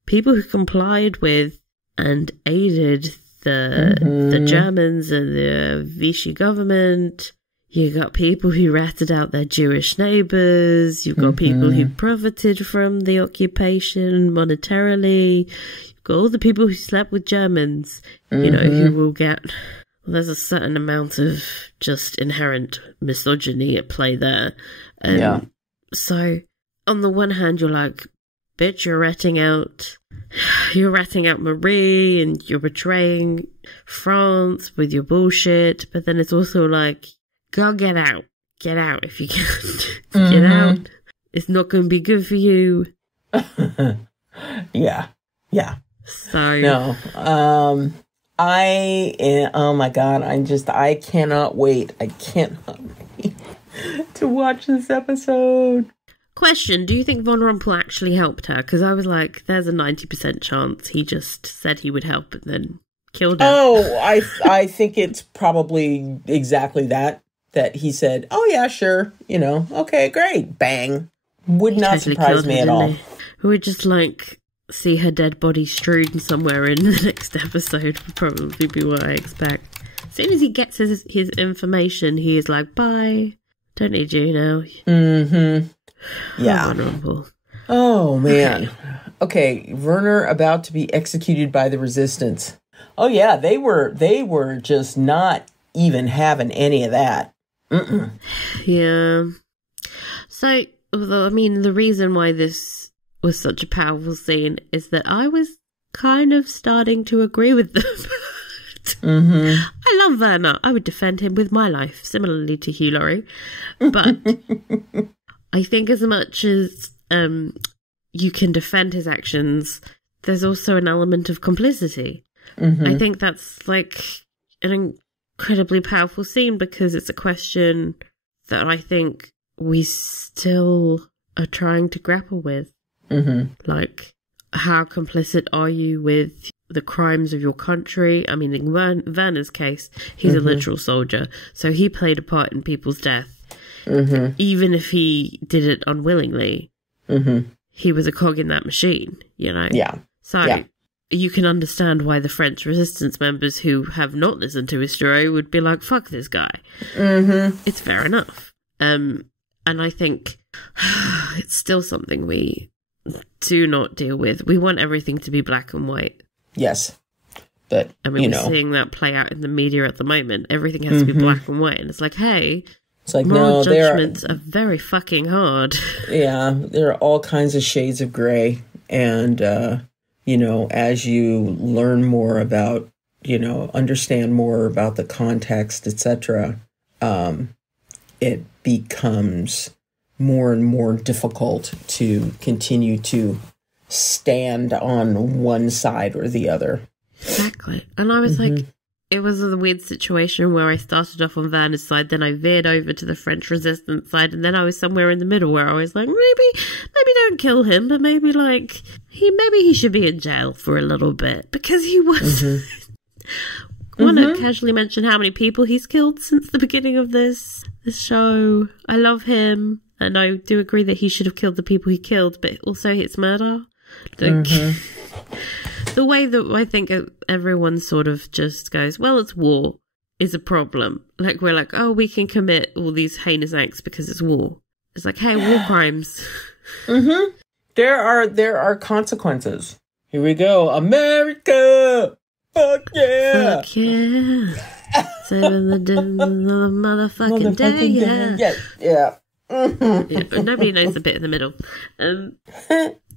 people who complied with and aided the Germans and the Vichy government. You got people who ratted out their Jewish neighbours. You've got people who profited from the occupation monetarily. You've got all the people who slept with Germans, who will get... Well, there's a certain amount of just inherent misogyny at play there. So, on the one hand, you're like, bitch, you're ratting out Marie, and you're betraying France with your bullshit. But then it's also like, go get out if you can. Get out. It's not going to be good for you. Yeah. So no. Oh my God, I cannot wait. I cannot wait to watch this episode. Question, do you think Von Rumpel actually helped her? Because I was like, there's a 90% chance he just said he would help and then killed her. Oh, I think it's probably exactly that he said, oh yeah, sure, okay, great, bang. Would not totally surprise me at all. We would just like see her dead body strewn somewhere in the next episode would probably be what I expect. As soon as he gets his information, he is like, bye, don't need you now. Yeah. Oh man. Okay, Werner about to be executed by the resistance. Oh yeah, they were just not even having any of that. Yeah. So, although, I mean, the reason why this was such a powerful scene is that I was kind of starting to agree with them. I love Werner. I would defend him with my life, similarly to Hugh Laurie. But I think as much as you can defend his actions, there's also an element of complicity. I think that's like an incredibly powerful scene because it's a question that I think we still are trying to grapple with. Like, how complicit are you with the crimes of your country? I mean, in Werner's case, he's a literal soldier, so he played a part in people's death. Even if he did it unwillingly, he was a cog in that machine, you know? Yeah. So you can understand why the French resistance members who have not listened to his story would be like, fuck this guy. It's fair enough. And I think it's still something we do not deal with. We want everything to be black and white. Yes. But, I mean, we're seeing that play out in the media at the moment. Everything has to be black and white. And it's like, hey, it's like, moral judgments are very fucking hard. Yeah, there are all kinds of shades of gray. And, you know, as you learn more about, you know, understand more about the context, etc., it becomes more and more difficult to continue to stand on one side or the other. Exactly. And I was like, it was a weird situation where I started off on Werner's side, then I veered over to the French resistance side, and then I was somewhere in the middle where I was like, maybe don't kill him, but maybe like he should be in jail for a little bit because he was. I want to casually mention how many people he's killed since the beginning of this show. I love him, and I do agree that he should have killed the people he killed, but also it's murder. Like, the way that I think everyone sort of just goes, well, it's war, is a problem. Like, we're like, oh, we can commit all these heinous acts because it's war. It's like, hey, war crimes. There are consequences. Here we go. America! Fuck yeah! Fuck yeah. Saving the motherfucking day, yeah. Yeah. Yeah, nobody knows the bit in the middle.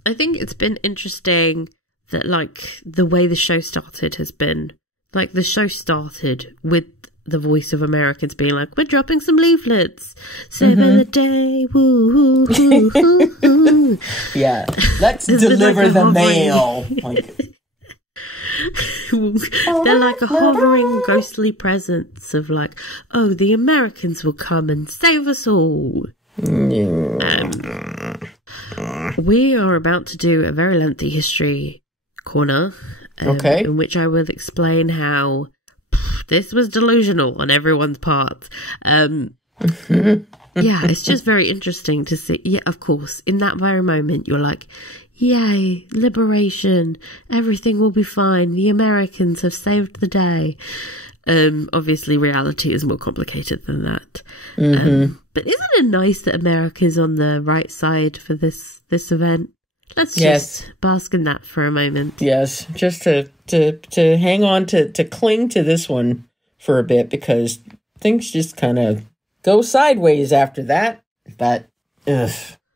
I think it's been interesting that, like, the way the show started has been, like, the show started with the voice of Americans being like, we're dropping some leaflets, saving the day, woo, hoo, hoo, hoo. Yeah, let's deliver the mail. They're like a hovering, ghostly presence of like, oh, the Americans will come and save us all. We are about to do a very lengthy history corner, in which I will explain how this was delusional on everyone's part. Yeah, it's just very interesting to see. Yeah, of course, in that very moment, you're like, yay, liberation, everything will be fine, the Americans have saved the day. Obviously, reality is more complicated than that. But isn't it nice that America's on the right side for this event? Let's just bask in that for a moment. Yes, just to hang on, to cling to this one for a bit, because things just kind of go sideways after that. But, ugh.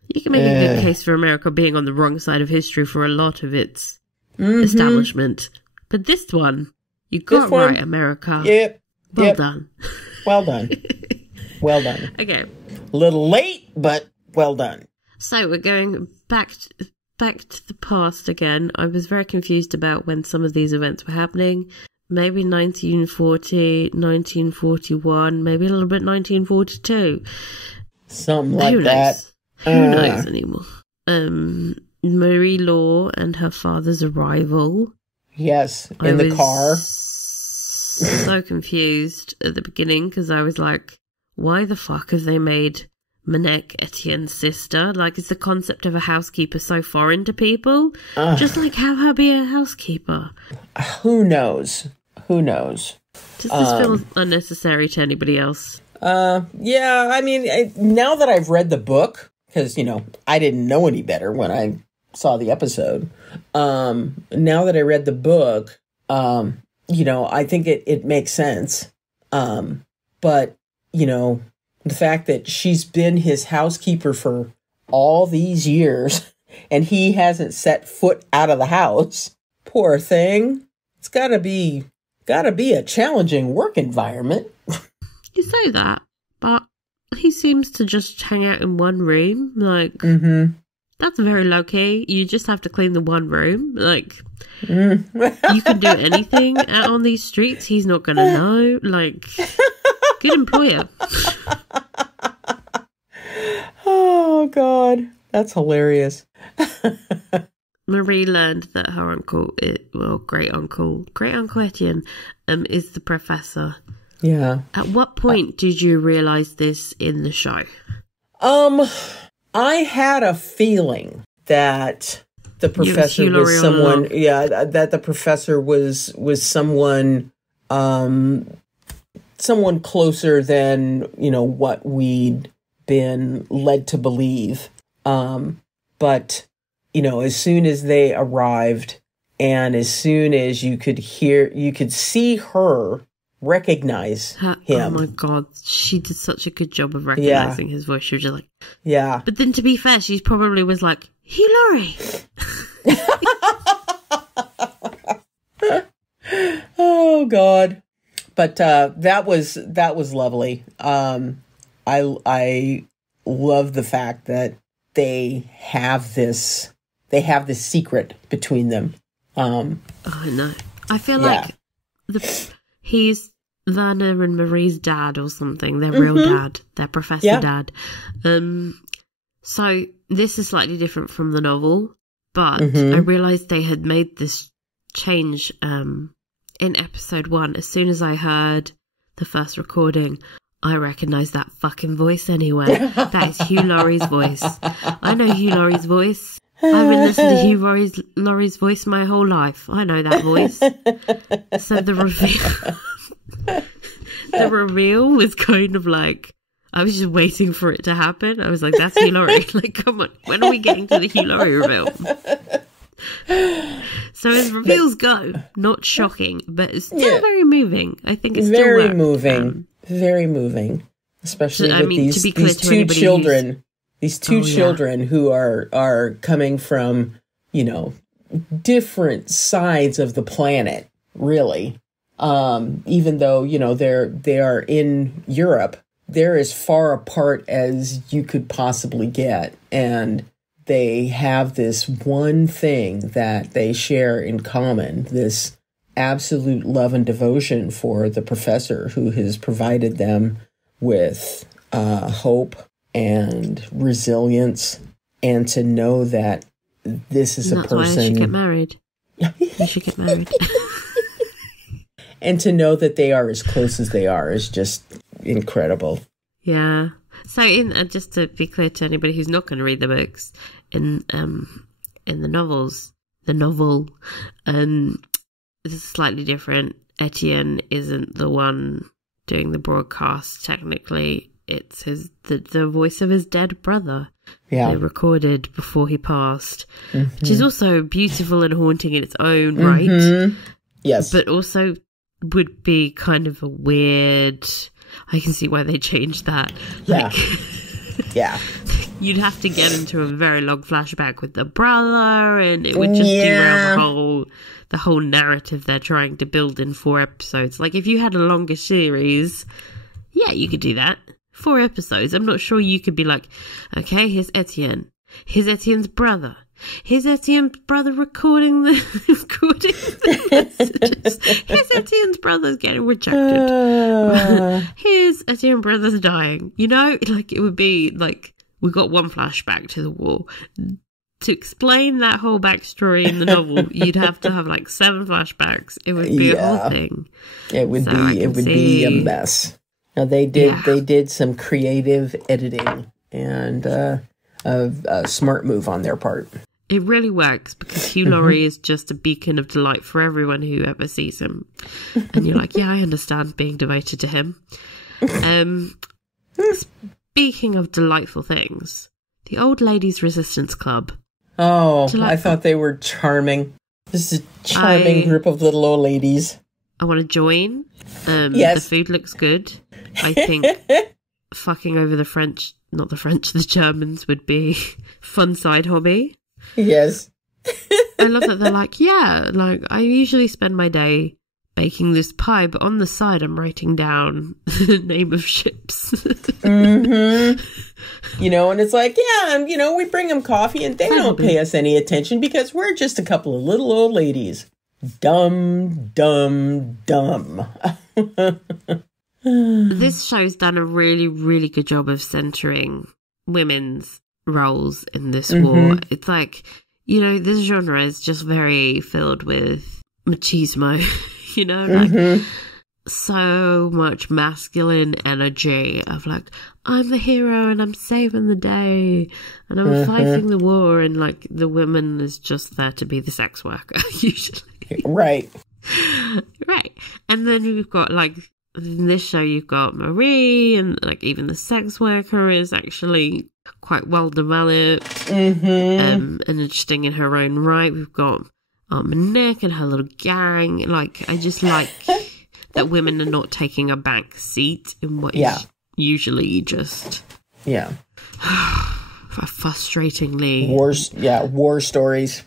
You can make a good case for America being on the wrong side of history for a lot of its establishment. But this one, you got right, America. Yep. Well done. Well done. Well done. Okay. A little late, but well done. So we're going back to the past again. I was very confused about when some of these events were happening. Maybe 1940, 1941, maybe a little bit 1942. Something like that. Who knows anymore? Marie Law and her father's arrival. Yes, in the car. So confused at the beginning because I was like, why the fuck have they made Manette Etienne's sister? Like, is the concept of a housekeeper so foreign to people? Just like, have her be a housekeeper. Who knows? Who knows? Does this feel unnecessary to anybody else? Yeah, I mean, now that I've read the book, because, you know, I didn't know any better when I saw the episode. Now that I read the book, you know, I think it makes sense. But, you know, the fact that she's been his housekeeper for all these years and he hasn't set foot out of the house, poor thing. It's gotta be a challenging work environment. You say that, but he seems to just hang out in one room. Like, That's very low key. You just have to clean the one room. Like, you can do anything out on these streets. He's not going to know. Like, good employer. Oh, God. That's hilarious. Marie learned that her uncle, great uncle Etienne, is the professor. Yeah. At what point did you realise this in the show? I had a feeling that the professor was someone. Yeah, that the professor was someone, someone closer than what we'd been led to believe. But as soon as they arrived, and as soon as you could see her recognize him. Oh my God, she did such a good job of recognizing his voice. She was just like, yeah. But then to be fair, she probably was like, Hugh Laurie. Oh God. But that was lovely. I love the fact that they have this secret between them. Oh, I know. I feel like he's Werner and Marie's dad or something. Their real dad. Their professor dad. So this is slightly different from the novel, but I realised they had made this change in episode 1. As soon as I heard the first recording, I recognised that fucking voice anywhere. That is Hugh Laurie's voice. I know Hugh Laurie's voice. I've been listening to Hugh Laurie's voice my whole life. I know that voice. So the reveal was kind of like, I was just waiting for it to happen. I was like, that's Hugh Laurie. Like, come on, when are we getting to the Hugh Laurie reveal? So as reveals go, not shocking, but it's still very moving. I think it's very still moving. Very moving. Especially with these two children. These two children who are coming from, different sides of the planet, really. Even though, they are in Europe, they're as far apart as you could possibly get. And they have this one thing that they share in common, this absolute love and devotion for the professor who has provided them with hope and resilience, and to know that this is a person. That's why I should get married. You should get married. And to know that they are as close as they are is just incredible. Yeah. So, just to be clear to anybody who's not going to read the books, in the novel, it's slightly different. Etienne isn't the one doing the broadcast. Technically, it's the voice of his dead brother. Yeah, they recorded before he passed, which is also beautiful and haunting in its own right. Yes, but also would be kind of a weird. I can see why they changed that. Yeah. Yeah. You'd have to get into a very long flashback with the brother, and it would just derail the whole narrative they're trying to build in 4 episodes. Like, if you had a longer series, yeah, you could do that. 4 episodes. I'm not sure you could be like, okay, here's Etienne. Here's Etienne's brother. Here's Etienne's brother recording the messages. Here's Etienne's brother's getting rejected. Here's Etienne's brother's dying. Like, it would be like, we got one flashback to the war. To explain that whole backstory in the novel, you'd have to have like 7 flashbacks. It would be a whole thing. It would be a mess. Now they did some creative editing and a smart move on their part. It really works because Hugh Laurie is just a beacon of delight for everyone who ever sees him. And you're like, yeah, I understand being devoted to him. Speaking of delightful things, the Old Ladies Resistance Club. Oh, I thought they were charming. This is a charming group of little old ladies. I want to join. Yes. The food looks good. I think fucking over the Germans would be fun side hobby. Yes. I love that they're like, yeah, like I usually spend my day baking this pie, but on the side I'm writing down the name of ships. You know, and it's like, yeah, you know, we bring them coffee and they don't pay us any attention because we're just a couple of little old ladies. Dumb, dumb, dumb. This show's done a really, really good job of centering women's roles in this war. It's like, you know, this genre is just very filled with machismo, you know, like so much masculine energy of like, I'm the hero and I'm saving the day and I'm fighting the war, and like the woman is just there to be the sex worker usually. Right. And then we've got like, in this show you've got Marie, and like even the sex worker is actually quite well developed and interesting in her own right. We've got Nick and her little gang. Like, I just like that women are not taking a back seat in what is usually just frustratingly war stories.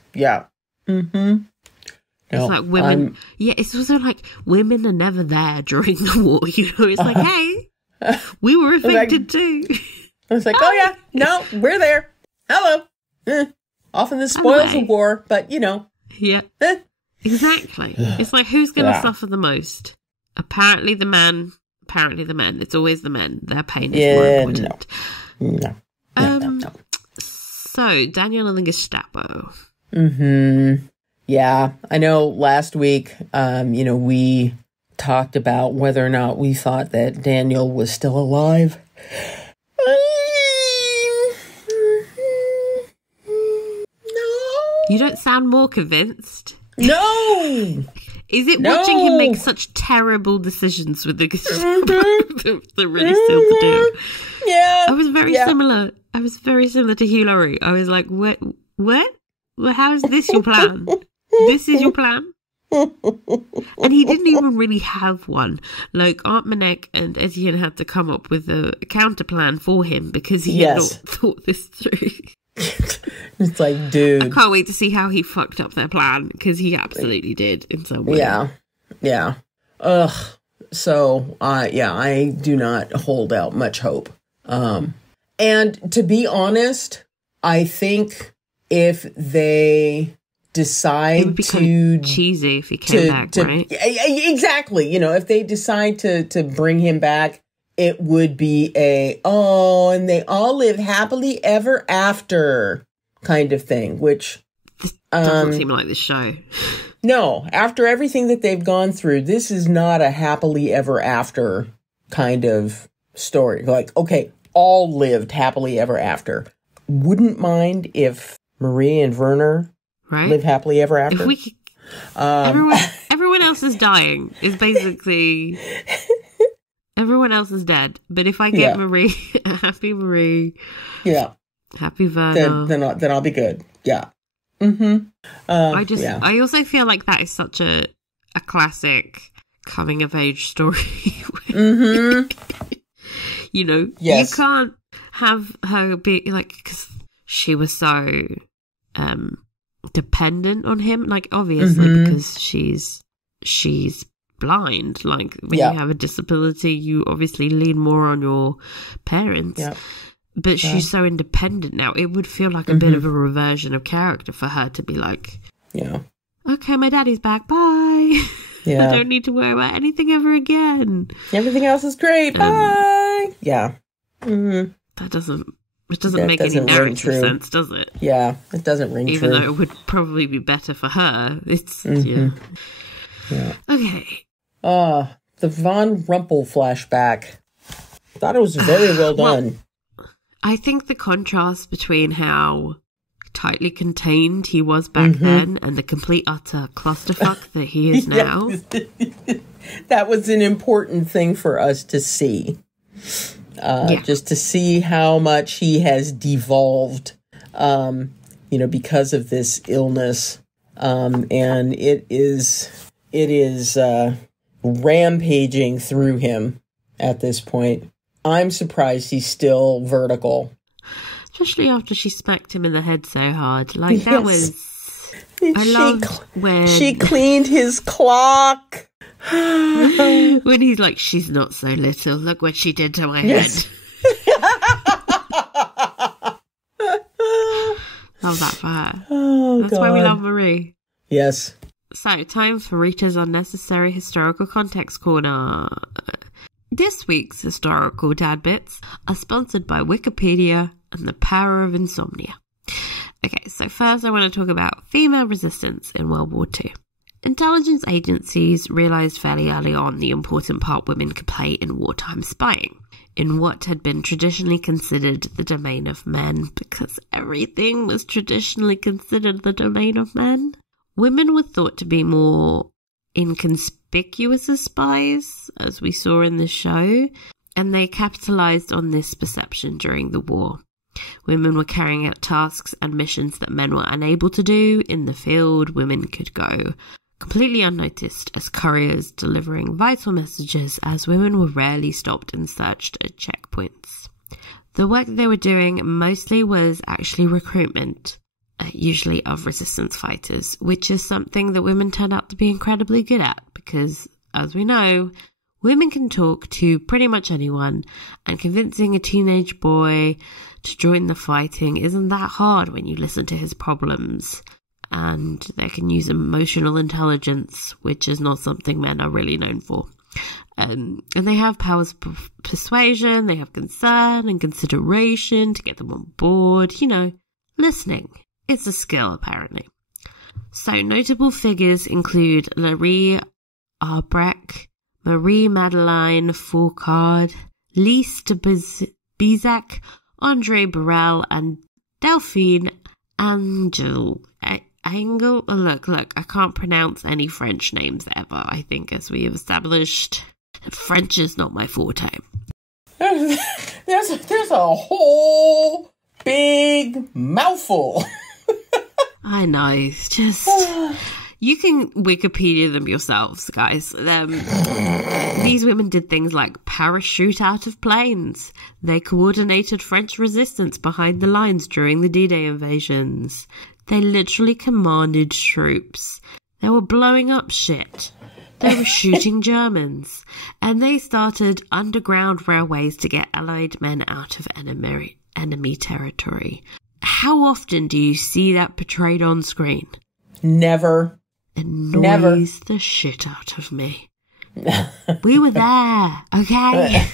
It's like women. It's also like women are never there during the war. You know, it's like, hey, we were affected too. It's like, oh yeah, no, we're there. Hello. Often the spoils of war, but you know. Yeah. Exactly. It's like, who's going to suffer the most? Apparently the men. It's always the men. Their pain is more important. No. So, Daniel and the Gestapo. Yeah, I know last week, you know, we talked about whether or not we thought that Daniel was still alive. You don't sound more convinced. No! Is it watching him make such terrible decisions with the Gestapo that really sealed the deal? Yeah. I was very similar. I was very similar to Hugh Laurie. I was like, what? Well, how is this your plan? This is your plan? And he didn't even really have one. Like, Aunt Manek and Etienne had to come up with a counter plan for him because he had not thought this through. It's like, dude. I can't wait to see how he fucked up their plan, because he absolutely did in some way. Yeah. Ugh. So, I do not hold out much hope. And to be honest, I think if they decide it would be kind of cheesy if he came back, right? Exactly. You know, if they decide to bring him back, it would be and they all live happily ever after kind of thing, which this doesn't seem like the show. No, after everything that they've gone through, this is not a happily ever after kind of story. Like, okay, all lived happily ever after. Wouldn't mind if Marie and Werner live happily ever after. If we could, everyone else is dying. Is basically everyone else is dead. But if I get Marie, happy Marie, happy Werner, then I'll be good. Yeah. I also feel like that is such a classic coming of age story. You know, you can't have her be like, because she was so dependent on him, like obviously because she's blind. Like when you have a disability, you obviously lean more on your parents. But she's so independent now. It would feel like a bit of a reversion of character for her to be like, okay, my daddy's back, bye. I don't need to worry about anything ever again. Everything else is great, bye. That doesn't make any narrative sense, does it? Yeah, it doesn't ring true. Even though it would probably be better for her. It's, Okay. The Von Rumpel flashback. Thought it was very well done. I think the contrast between how tightly contained he was back then and the complete utter clusterfuck that he is now. That was an important thing for us to see. Just to see how much he has devolved, because of this illness. And it is rampaging through him at this point. I'm surprised he's still vertical. Especially after she smacked him in the head so hard. Like, that was... I loved when... She cleaned his clock. When he's like, she's not so little. Look what she did to my head. Love that for her. Oh, That's why we love Marie. Yes. So, time for Rita's Unnecessary Historical Context Corner. This week's historical dad bits are sponsored by Wikipedia and the power of insomnia. Okay, so first I want to talk about female resistance in World War II. Intelligence agencies realised fairly early on the important part women could play in wartime spying, in what had been traditionally considered the domain of men, because everything was traditionally considered the domain of men. Women were thought to be more inconspicuous as spies, as we saw in the show, and they capitalised on this perception during the war. Women were carrying out tasks and missions that men were unable to do. In the field, women could go completely unnoticed as couriers delivering vital messages, as women were rarely stopped and searched at checkpoints. The work they were doing mostly was actually recruitment, usually of resistance fighters, which is something that women turned out to be incredibly good at because, as we know, women can talk to pretty much anyone, and convincing a teenage boy to join the fighting isn't that hard when you listen to his problems. And they can use emotional intelligence, which is not something men are really known for. And they have powers of persuasion, they have concern and consideration to get them on board. You know, listening. It's a skill, apparently. So, notable figures include Laurie Arbrecht, Marie-Madeleine Fourcade, Lise de Bizac, Andre Burrell, and Delphine Angel. Look, I can't pronounce any French names ever, I think, as we have established. French is not my forte. There's a whole big mouthful. I know, it's just... You can Wikipedia them yourselves, guys. These women did things like parachute out of planes. They coordinated French resistance behind the lines during the D-Day invasions. They literally commanded troops. They were blowing up shit. They were shooting Germans. And they started underground railways to get Allied men out of enemy territory. How often do you see that portrayed on screen? Never. Annoys the shit out of me. We were there, okay?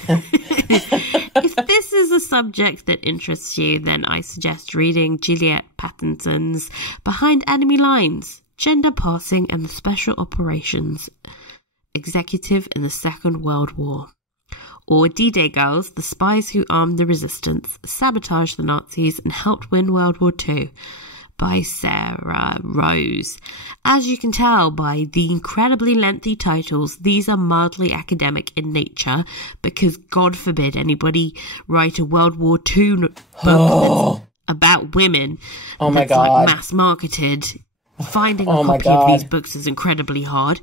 If this is a subject that interests you, then I suggest reading Juliet Pattinson's Behind Enemy Lines, Gender Passing and the Special Operations Executive in the Second World War. Or D-Day Girls, the spies who armed the resistance, sabotaged the Nazis and helped win World War II, by Sarah Rose. As you can tell by the incredibly lengthy titles, these are mildly academic in nature, because God forbid anybody write a World War II book that's about women. Oh my that's God. Like mass marketed. Finding a copy of these books is incredibly hard.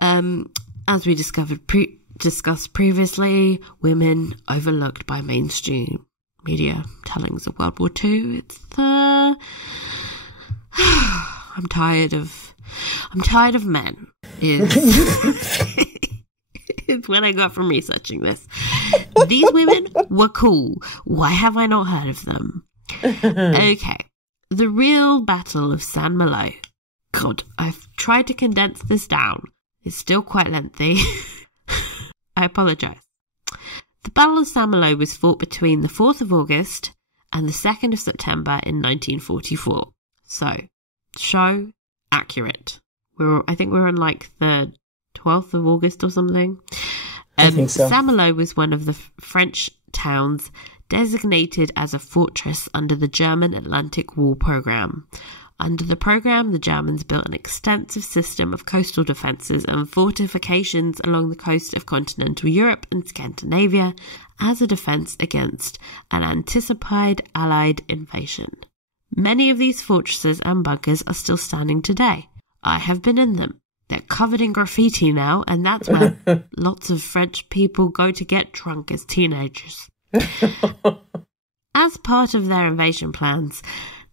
As we discussed previously, women overlooked by mainstream media tellings of World War II. It's the... I'm tired of men is what I got from researching this. These women were cool. Why have I not heard of them? Okay. The real Battle of Saint-Malo. God, I've tried to condense this down. It's still quite lengthy. I apologise. The Battle of Saint-Malo was fought between the 4th of August and the 2nd of September in 1944. So, show accurate. I think we're on like the 12th of August or something. I think so. Saint-Malo was one of the French towns designated as a fortress under the German Atlantic Wall Programme. Under the programme, the Germans built an extensive system of coastal defences and fortifications along the coast of continental Europe and Scandinavia as a defence against an anticipated Allied invasion. Many of these fortresses and bunkers are still standing today. I have been in them. They're covered in graffiti now, and that's where lots of French people go to get drunk as teenagers. As part of their invasion plans,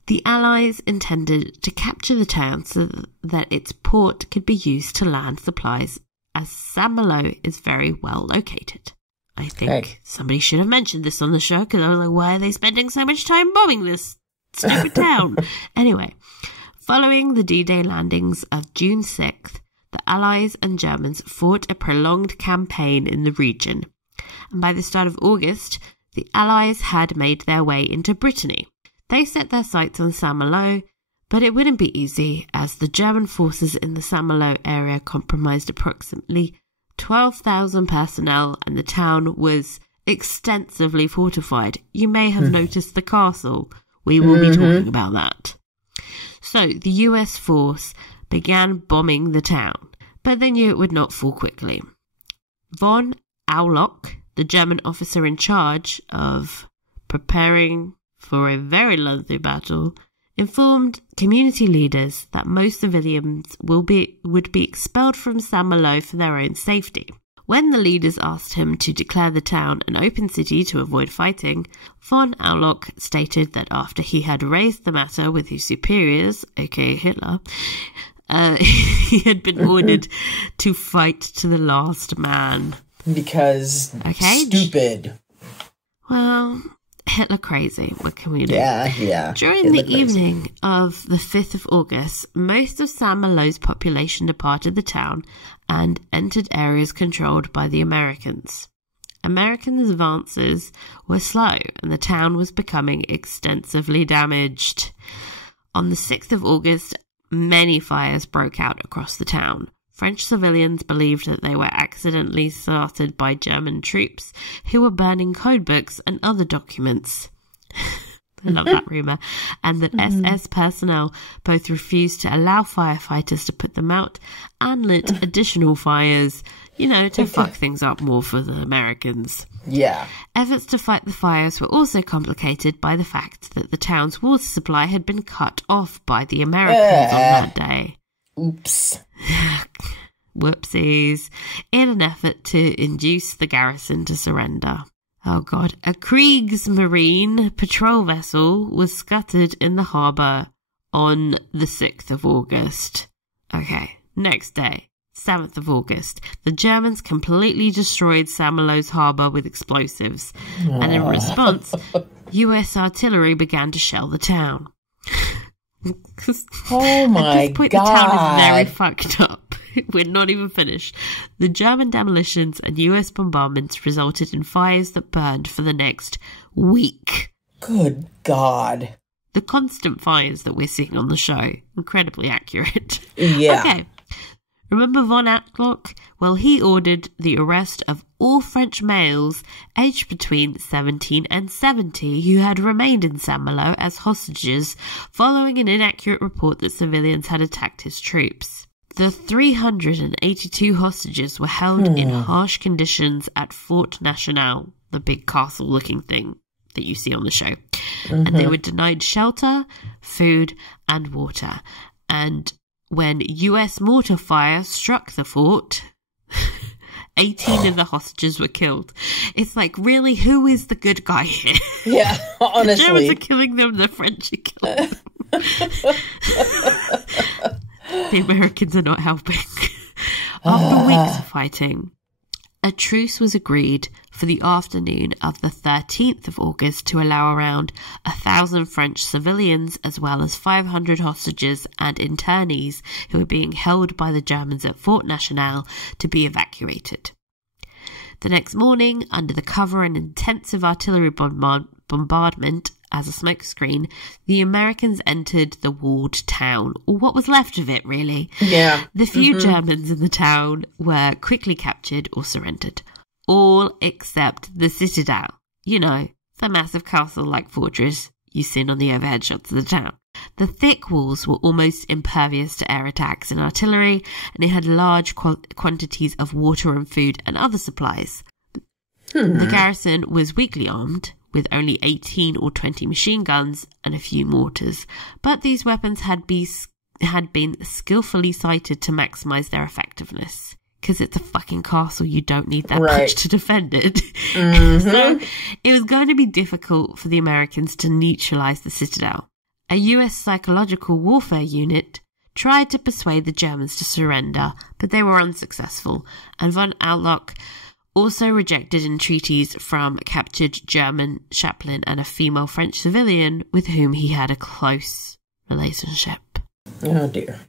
the Allies intended to capture the town so that its port could be used to land supplies as Saint-Malo is very well located. I think somebody should have mentioned this on the show, because I was like, why are they spending so much time bombing this stupid town? Anyway, following the D-Day landings of June 6th, the Allies and Germans fought a prolonged campaign in the region. And by the start of August, the Allies had made their way into Brittany. They set their sights on Saint-Malo, but it wouldn't be easy, as the German forces in the Saint-Malo area comprised approximately 12,000 personnel, and the town was extensively fortified. You may have noticed the castle. We will be talking about that. So the US force began bombing the town, but they knew it would not fall quickly. Von Auloch, the German officer in charge of preparing for a very lengthy battle, informed community leaders that most civilians would be expelled from Saint-Malo for their own safety. When the leaders asked him to declare the town an open city to avoid fighting, von Auloch stated that after he had raised the matter with his superiors, aka Hitler, he had been ordered to fight to the last man. Because stupid. Well, Hitler crazy. What can we do? Yeah. During the evening of the 5th of August, most of Saint-Malo's population departed the town and entered areas controlled by the Americans. American advances were slow, and the town was becoming extensively damaged. On the 6th of August, many fires broke out across the town. French civilians believed that they were accidentally started by German troops who were burning codebooks and other documents. I love that rumour. And that SS personnel both refused to allow firefighters to put them out and lit additional fires, to fuck things up more for the Americans. Yeah. Efforts to fight the fires were also complicated by the fact that the town's water supply had been cut off by the Americans on that day. Oops. Whoopsies. In an effort to induce the garrison to surrender. Oh God. A Kriegsmarine patrol vessel was scuttled in the harbour on the 6th of August. Okay, next day, 7th of August, the Germans completely destroyed Saint-Malo's harbour with explosives. And in response, US artillery began to shell the town. Oh my At this point, God. The town is very fucked up. We're not even finished. The German demolitions and US bombardments resulted in fires that burned for the next week. Good God. The constant fires that we're seeing on the show. Incredibly accurate. Yeah. Okay. Remember von Auloch? Well, he ordered the arrest of all French males aged between 17 and 70 who had remained in Saint-Malo as hostages following an inaccurate report that civilians had attacked his troops. The 382 hostages were held in harsh conditions at Fort National, the big castle-looking thing that you see on the show. And they were denied shelter, food, and water. And when US mortar fire struck the fort, 18 of the hostages were killed. It's like, really, who is the good guy here? Yeah, honestly. The Germans are killing them, the French are killing them. The Americans are not helping. After weeks of fighting, a truce was agreed for the afternoon of the 13th of August to allow around 1,000 French civilians as well as 500 hostages and internees who were being held by the Germans at Fort National to be evacuated. The next morning, under the cover of an intensive artillery bombardment as a smokescreen, the Americans entered the walled town, or what was left of it, really. Yeah. The few Germans in the town were quickly captured or surrendered, all except the citadel. You know, the massive castle-like fortress you've seen on the overhead shots of the town. The thick walls were almost impervious to air attacks and artillery, and it had large quantities of water and food and other supplies. The garrison was weakly armed, with only 18 or 20 machine guns and a few mortars, but these weapons had been skillfully sighted to maximise their effectiveness. Because it's a fucking castle, you don't need that much to defend it. So it was going to be difficult for the Americans to neutralise the citadel. A US psychological warfare unit tried to persuade the Germans to surrender, but they were unsuccessful, and von Auloch also rejected entreaties from a captured German chaplain and a female French civilian with whom he had a close relationship. Oh dear.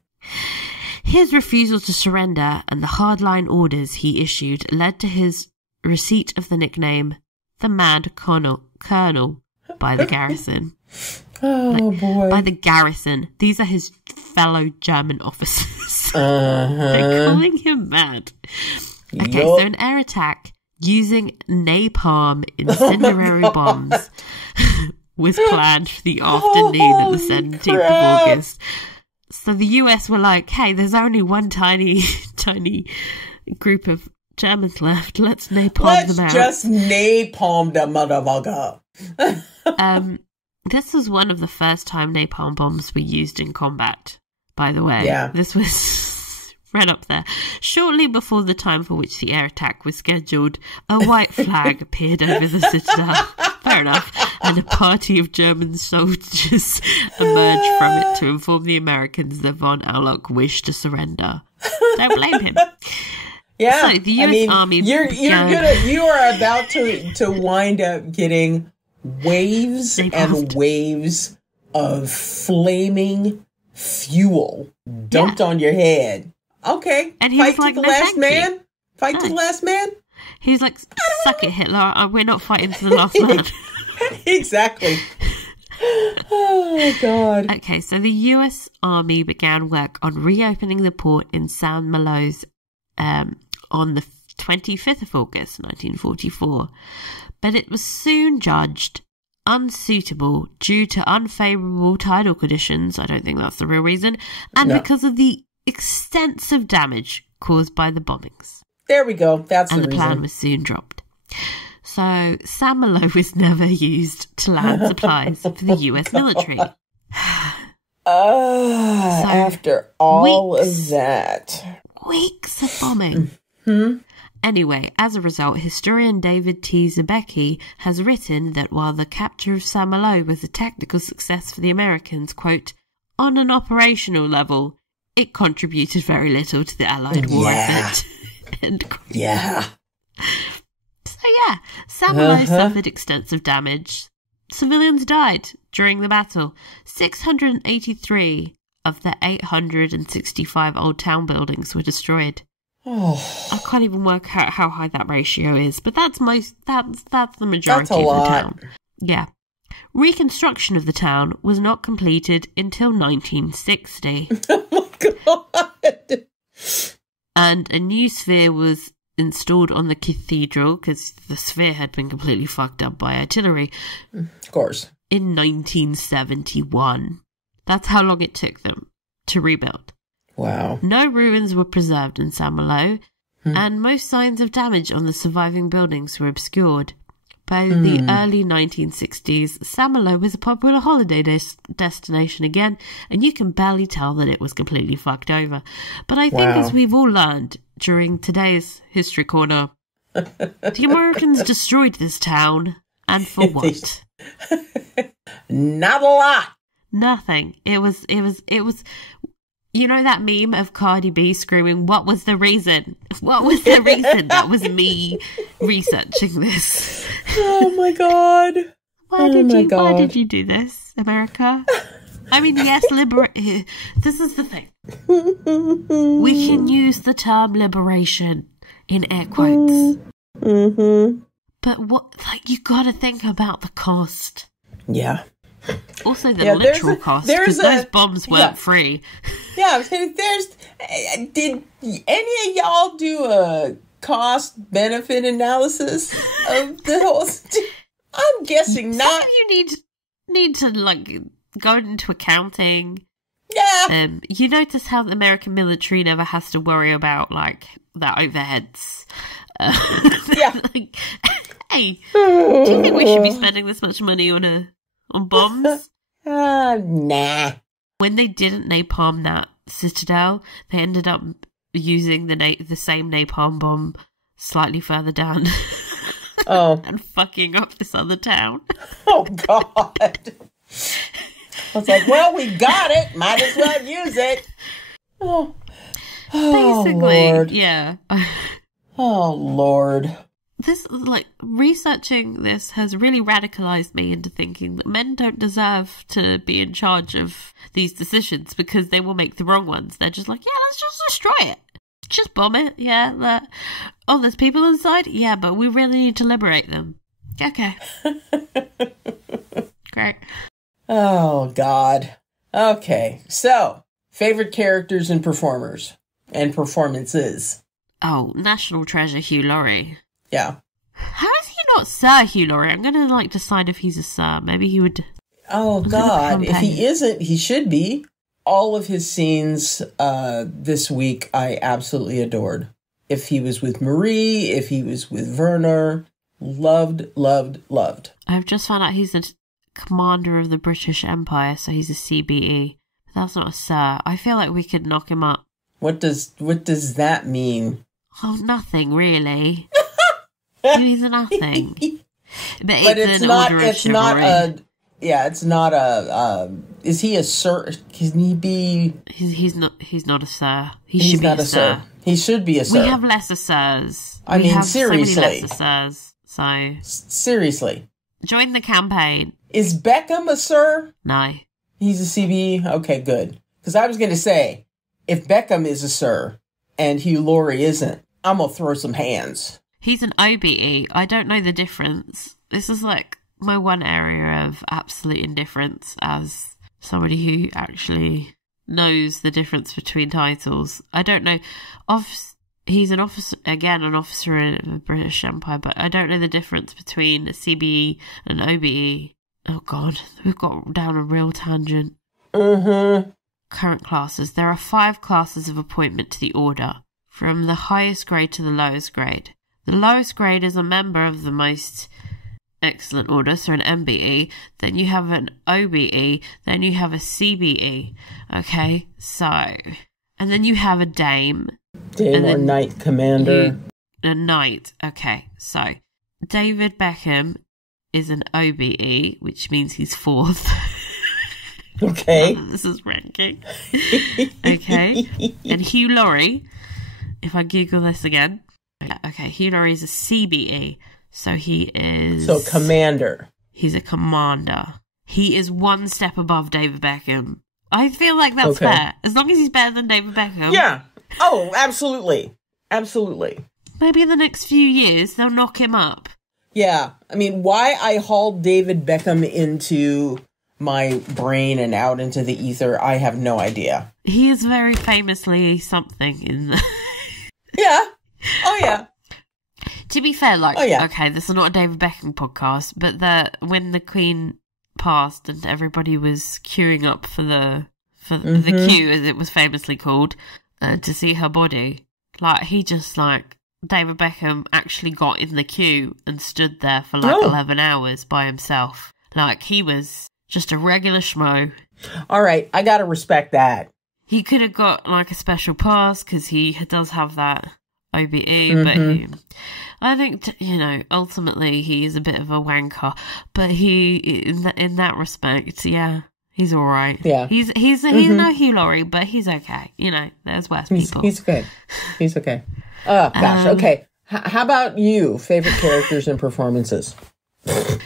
His refusal to surrender and the hardline orders he issued led to his receipt of the nickname the Mad Colonel by the garrison. Oh boy. By the garrison. These are his fellow German officers. They're calling him mad. Okay, so an air attack using napalm incendiary bombs was planned for the afternoon of the 17th of August. So the US were like, hey, there's only one tiny group of Germans left. Let's napalm them out. Let's just napalm the motherfucker. This was one of the first time napalm bombs were used in combat, by the way. Yeah. This was right up there. Shortly before the time for which the air attack was scheduled, a white flag appeared over the citadel. Fair enough. And a party of German soldiers emerged from it to inform the Americans that von Auloch wished to surrender. Don't blame him. Yeah. So the US Army you are about to wind up getting waves and waves of flaming fuel dumped on your head. Okay. And he fight was like, to the no, last man? Fight to the last man? He's like, suck it, Hitler. We're not fighting to the last man. Exactly. Oh, God. Okay, so the US Army began work on reopening the port in Saint-Malo on the 25th of August, 1944. But it was soon judged unsuitable due to unfavourable tidal conditions. I don't think that's the real reason. And because of the extensive damage caused by the bombings. There we go. That's the reason. And the plan was soon dropped. So Saint-Malo was never used to land supplies for the US military. After all of that. Weeks of bombing. Mm-hmm. Anyway, as a result, historian David T. Zabecki has written that while the capture of Saint-Malo was a tactical success for the Americans, quote, on an operational level, it contributed very little to the Allied war effort. End quote. Yeah. So yeah, Saint-Malo suffered extensive damage. Civilians died during the battle. 683 of the 865 old town buildings were destroyed. Oh. I can't even work out how high that ratio is, but that's the majority of the town. Yeah. Reconstruction of the town was not completed until 1960. Oh my God. And a new sphere was installed on the cathedral because the sphere had been completely fucked up by artillery. Of course. In 1971. That's how long it took them to rebuild. Wow. No ruins were preserved in Saint-Malo, and most signs of damage on the surviving buildings were obscured. By the early 1960s, Saint-Malo was a popular holiday destination again, and you can barely tell that it was completely fucked over. But I think, as we've all learned during today's History Corner, the Americans destroyed this town, and for what? Not a lot. Nothing. It was. You know that meme of Cardi B screaming, "What was the reason? What was the reason?" That was me researching this. Oh my God. Why did you do this, America? I mean, yes, this is the thing. We can use the term liberation in air quotes. Mm-hmm. But you gotta think about the cost. Yeah. Also the literal cost, because those bombs weren't free. Yeah, did any of y'all do a cost-benefit analysis of the whole... I'm guessing not. You need to, go into accounting. Yeah. You notice how the American military never has to worry about, their overheads. Yeah. Hey, do you think we should be spending this much money on bombs? Nah. When they didn't napalm that citadel, they ended up using the same napalm bomb slightly further down. Oh. And fucking up this other town. Oh, God. I was like, well, we got it. Might as well use it. Oh, Basically, Lord. yeah. Oh, Lord. This, like, researching this has really radicalized me into thinking that men don't deserve to be in charge of these decisions because they will make the wrong ones. They're just like, yeah, let's just destroy it. Just bomb it. Yeah. Oh, there's people inside? Yeah, but we really need to liberate them. Okay. Great. Oh, God. Okay, so, favorite characters and performers and performances. Oh, national treasure Hugh Laurie. Yeah. How is he not Sir Hugh Laurie? I'm going to, like, decide if he's a Sir. Maybe he would... Oh, God. If he isn't, he should be. All of his scenes this week I absolutely adored. If he was with Marie, if he was with Werner, loved. I've just found out he's the commander of the British Empire, so he's a CBE. That's not a Sir. I feel like we could knock him up. What does that mean? Oh, nothing, really. It means nothing. But it's not a... Is he a Sir? Can he be... He's not a Sir. He's should be not a Sir. He should be a Sir. We have lesser Sirs. I mean, seriously. So many lesser Sirs, so... Seriously. Join the campaign. Is Beckham a Sir? No. He's a CB? Okay, good. Because I was going to say, if Beckham is a Sir and Hugh Laurie isn't, I'm going to throw some hands. He's an OBE. I don't know the difference. This is like my one area of absolute indifference as somebody who actually knows the difference between titles. I don't know. He's an officer, again, an officer in the British Empire, but I don't know the difference between a CBE and an OBE. Oh, God. We've got down a real tangent. Mm-hmm. Current classes. There are 5 classes of appointment to the order, from the highest grade to the lowest grade. The lowest grade is a member of the most excellent order, so an MBE. Then you have an OBE. Then you have a CBE. Okay, so... And then you have a Dame. Dame or Knight Commander. A Knight. Okay, so David Beckham is an OBE, which means he's 4th. Okay. This is ranking. Okay. And Hugh Laurie, if I Google this again. Okay, Hugh Laurie is a CBE. So he is... So commander. He's a commander. He is 1 step above David Beckham. I feel like that's fair. As long as he's better than David Beckham. Yeah. Oh, absolutely. Absolutely. Maybe in the next few years, they'll knock him up. Yeah. I mean, why I hauled David Beckham into my brain and out into the ether, I have no idea. He is very famously something in the... Yeah. Oh, yeah. To be fair, like, okay, this is not a David Beckham podcast, but when the Queen passed and everybody was queuing up for the queue, as it was famously called, to see her body, like, he just, like, David Beckham actually got in the queue and stood there for, like, 11 hours by himself. Like, he was just a regular schmo. All right, I gotta respect that. He could have got, like, a special pass, because he does have that OBE, but I think, ultimately he is a bit of a wanker, but he, in that respect, yeah, he's all right. Yeah. He's no Hugh Laurie, but he's okay. There's worse people. He's good. He's okay. Oh, gosh. Okay. How about you? Favorite characters and performances?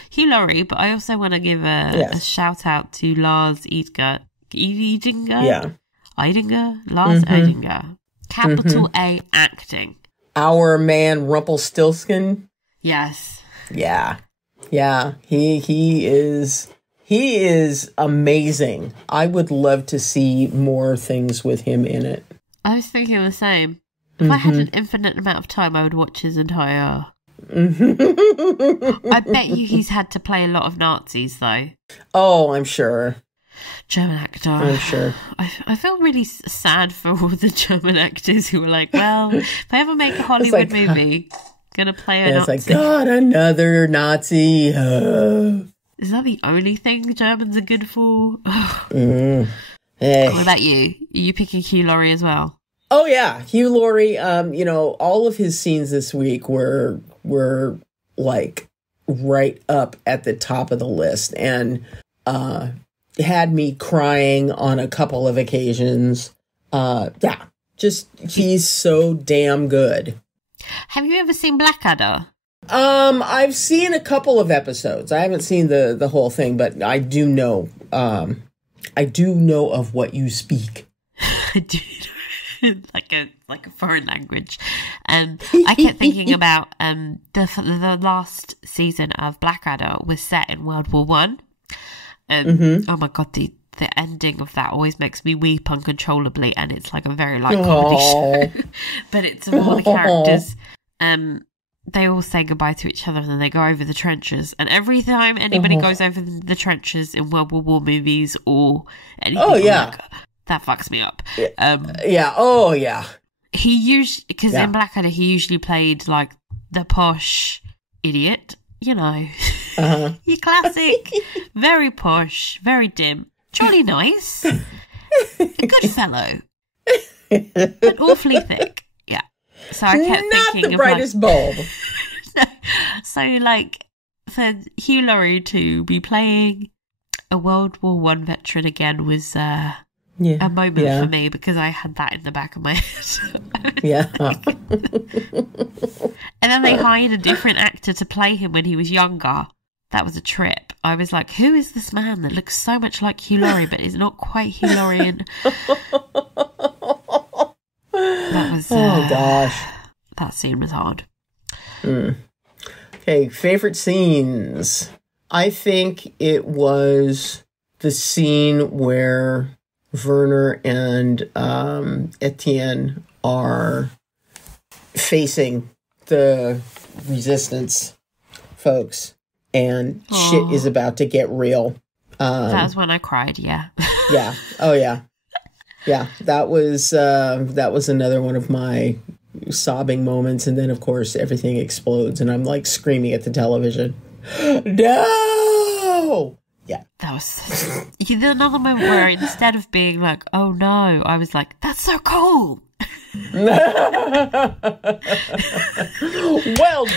Hugh Laurie, but I also want to give a shout out to Lars Eidinger. Yeah. Lars Eidinger. Capital A acting. Our man Rumpelstiltskin. Yes. Yeah. Yeah. He is amazing. I would love to see more things with him in it. I was thinking the same. If I had an infinite amount of time, I would watch his entire... I bet you he's had to play a lot of Nazis, though. Oh, I'm sure. German actor. I'm sure. I feel really sad for all the German actors who were like, well, if I ever make a Hollywood movie, gonna play a Nazi. It's like, God, another Nazi. Is that the only thing Germans are good for? What about you? Are you picking Hugh Laurie as well? Oh, yeah. Hugh Laurie, all of his scenes this week were like right up at the top of the list and had me crying on a couple of occasions. Yeah, just he's so damn good. Have you ever seen Blackadder? I've seen a couple of episodes. I haven't seen the whole thing, but I do know. I do know of what you speak. I do. like a foreign language. I kept thinking about the last season of Blackadder was set in World War One. Oh my god, the ending of that always makes me weep uncontrollably, and it's like a very light comedy show. But it's all the characters. They all say goodbye to each other and then they go over the trenches. And every time anybody goes over the trenches in World War movies or anything like that fucks me up. Yeah. Oh, yeah. He usually, because in Blackadder, he usually played like the posh idiot, you know. Your classic, very posh, very dim, jolly nice, a good fellow, but awfully thick. Yeah. So I kept thinking not the brightest bulb. So, like, for Hugh Laurie to be playing a World War One veteran again was a moment for me, because I had that in the back of my head. Yeah. And then they hired a different actor to play him when he was younger. That was a trip. I was like, who is this man that looks so much like Hugh Laurie but is not quite Hugh Laurie? And that was gosh, that scene was hard. Okay, favorite scenes. I think it was the scene where Werner and Etienne are facing the resistance folks, and shit is about to get real. That was when I cried. Yeah. Yeah. Oh yeah. Yeah. That was another one of my sobbing moments, and then of course everything explodes, and I'm like screaming at the television. No. Yeah. That was another moment where instead of being like, oh no, I was like, that's so cool. Well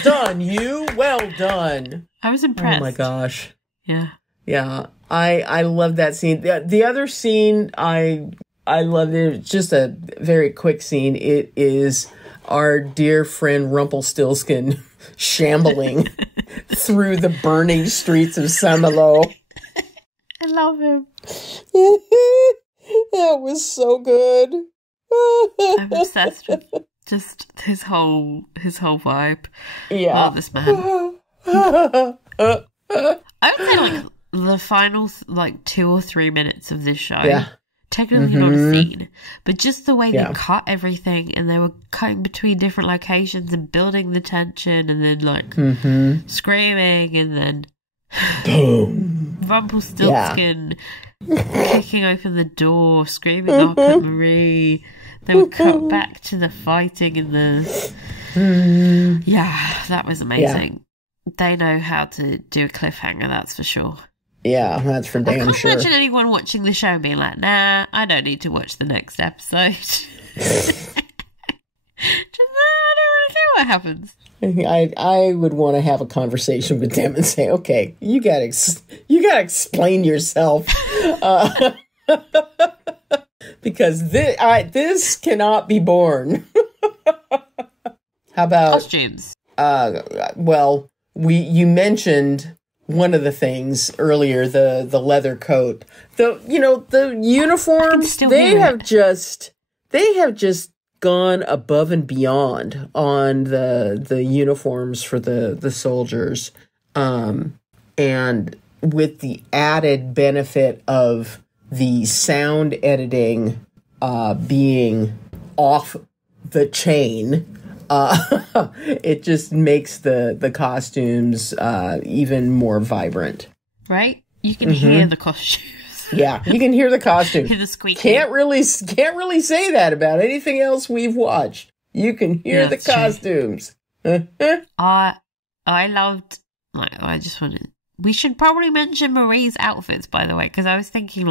done, you. Well done. I was impressed. Oh my gosh. Yeah. Yeah. I love that scene. The other scene I loved it. It's just a very quick scene. It is our dear friend Rumpelstiltskin shambling through the burning streets of Saint-Malo. I love him. That was so good. I'm obsessed with just his whole vibe. Yeah. Oh, this man. I would say like the final 2 or 3 minutes of this show. Yeah. Technically not a scene, but just the way they cut everything, and they were cutting between different locations and building the tension, and then like screaming, and then boom, Rumpelstiltskin kicking open the door, screaming up at Marie. They would cut back to the fighting in the that was amazing. They know how to do a cliffhanger, that's for sure. Yeah, that's for damn sure. I can't imagine anyone watching the show being like, nah, I don't need to watch the next episode. Just, I don't really care what happens. I would want to have a conversation with them and say, okay, you gotta explain yourself. Because this cannot be borne. How about costumes? Well, you mentioned one of the things earlier, the leather coat. The uniforms, they have just gone above and beyond on the uniforms for the soldiers. And with the added benefit of the sound editing being off the chain, it just makes the costumes even more vibrant. Right? You can hear the costumes. Yeah, you can hear the costumes. Hear the squeaking. Can't really say that about anything else we've watched. You can hear the costumes. I loved. I just wanted. We should probably mention Marie's outfits, by the way, because I was thinking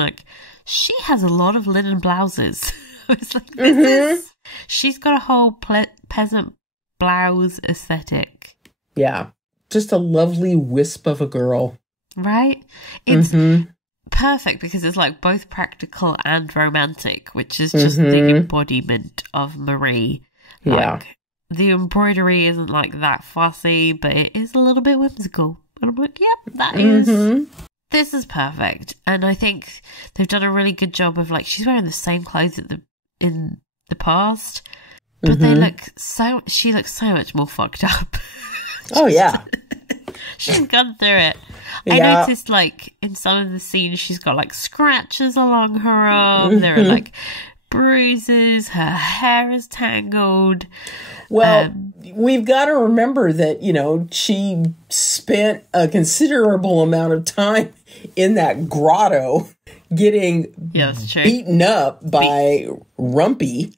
she has a lot of linen blouses. I was like, she's got a whole peasant blouse aesthetic. Yeah, just a lovely wisp of a girl. Right? It's perfect because it's like both practical and romantic, which is just the embodiment of Marie. Like, the embroidery isn't like that fussy, but it is a little bit whimsical. And I'm like, yep, that is... This is perfect. And I think they've done a really good job of, like, she's wearing the same clothes in the past, but she looks so much more fucked up. Oh, yeah. She's gone through it. I noticed, like, in some of the scenes, she's got, like, scratches along her arm. There are, like, bruises. Her hair is tangled. Well, we've got to remember that, you know, she spent a considerable amount of time in that grotto getting beaten up by Rumpy.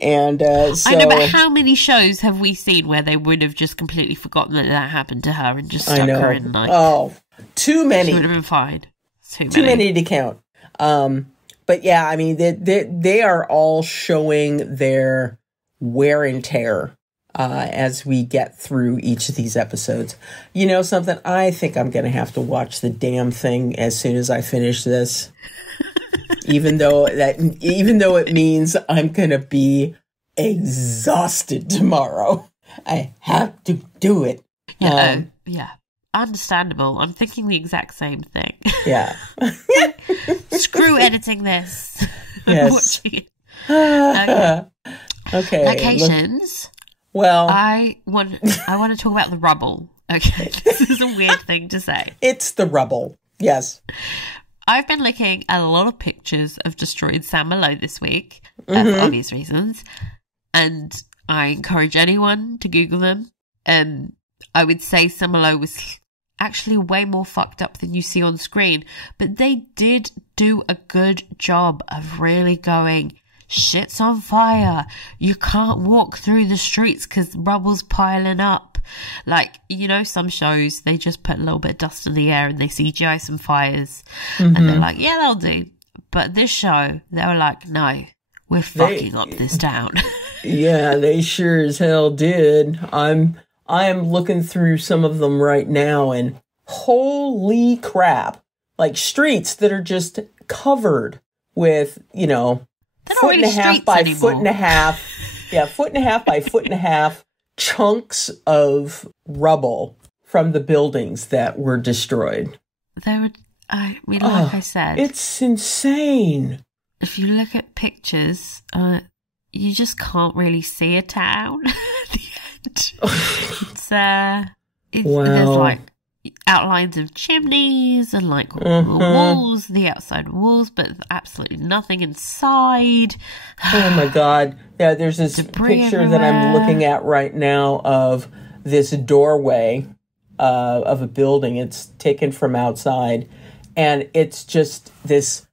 And so... I know, but how many shows have we seen where they would have just completely forgotten that happened to her and just stuck her in, like... Oh, too many. She would have been fine. Too many to count. But yeah, I mean, they are all showing their wear and tear as we get through each of these episodes. You know something? I think I'm going to have to watch the damn thing as soon as I finish this. even though it means I'm going to be exhausted tomorrow. I have to do it. Yeah, understandable. I'm thinking the exact same thing. Yeah. Screw editing this. Yes. Watching it. Okay. Locations. Well, I want to talk about the rubble. Okay. This is a weird thing to say. It's the rubble. Yes. I've been looking at a lot of pictures of destroyed Saint-Malo this week, for obvious reasons, and I encourage anyone to Google them. I would say Saint-Malo was actually way more fucked up than you see on screen, but they did do a good job of really going, shit's on fire. You can't walk through the streets because rubble's piling up. Like, you know, some shows, they just put a little bit of dust in the air and they CGI some fires. And they're like, yeah, that'll do. But this show, they were like, no, we're fucking up this town. Yeah, they sure as hell did. I am looking through some of them right now and holy crap. Like streets that are just covered with, you know, foot and a half by foot and a half. Yeah, foot and a half by foot and a half chunks of rubble from the buildings that were destroyed. Like I said, it's insane. If you look at pictures, you just can't really see a town at the end. There's like outlines of chimneys and like walls, the outside walls, but absolutely nothing inside. Oh my God. Yeah, there's this picture that I'm looking at right now of this doorway of a building. It's taken from outside, and it's just this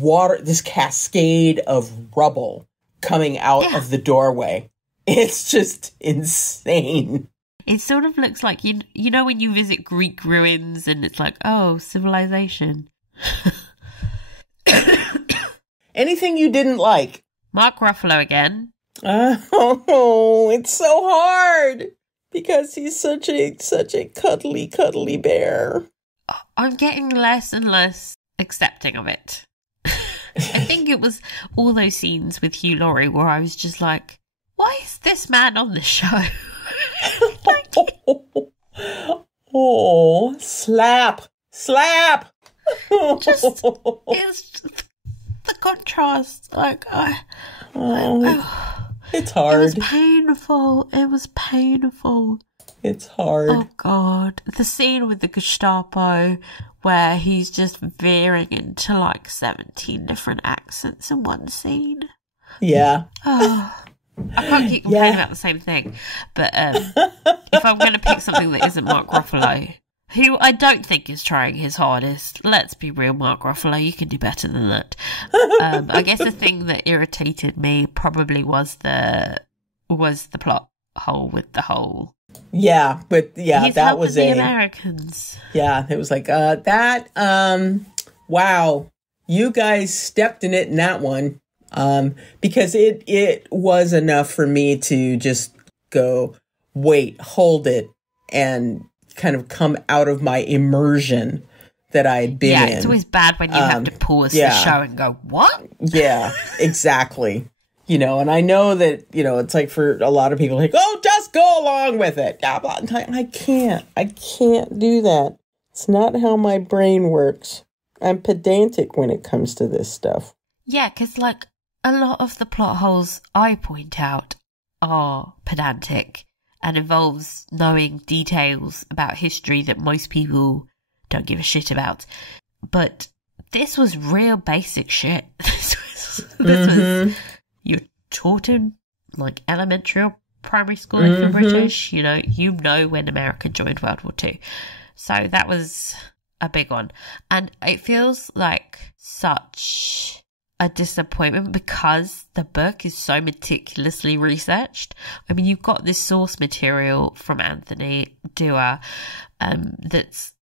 water, this cascade of rubble coming out of the doorway. It's just insane. It sort of looks like, you know when you visit Greek ruins and it's like, oh, civilization. Anything you didn't like? Mark Ruffalo again. Oh, it's so hard because he's such a cuddly bear. I'm getting less and less accepting of it. I think it was all those scenes with Hugh Laurie where I was just like, why is this man on the show? Oh, slap. It's just the contrast. Like, it's hard. It was painful. It's hard. Oh God, the scene with the Gestapo where he's just veering into like 17 different accents in one scene. Yeah. Oh. I can't keep complaining about the same thing, but if I'm going to pick something that isn't Mark Ruffalo, who I don't think is trying his hardest, let's be real, Mark Ruffalo, you can do better than that. I guess the thing that irritated me probably was the plot hole with the whole. Yeah, but He's that was the Americans. Yeah, it was like that. Wow, you guys stepped in it in that one. Because it was enough for me to just go, wait, hold it, and kind of come out of my immersion that I had been in. Yeah, it's always bad when you have to pause the show and go, what? Yeah, exactly. You know, and I know that, you know, it's like for a lot of people, like, oh, just go along with it. I can't do that. It's not how my brain works. I'm pedantic when it comes to this stuff. Yeah, because, like, a lot of the plot holes I point out are pedantic and involves knowing details about history that most people don't give a shit about. But this was real basic shit. This was you're taught in, like, elementary or primary school if you're British. You know when America joined World War II. So that was a big one. And it feels like such a disappointment because the book is so meticulously researched. I mean, you've got this source material from Anthony Dewar that's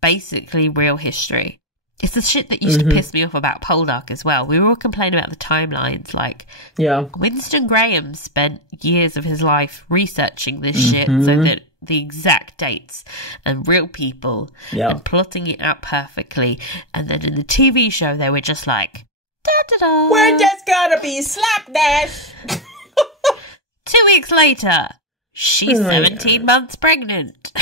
basically real history. It's the shit that used to piss me off about Poldark as well. We were all complaining about the timelines. Like, Winston Graham spent years of his life researching this shit so that the exact dates and real people and plotting it out perfectly. And then in the TV show, they were just like, da-da-da. We're just gonna be slapdash. 2 weeks later, she's 17 months pregnant.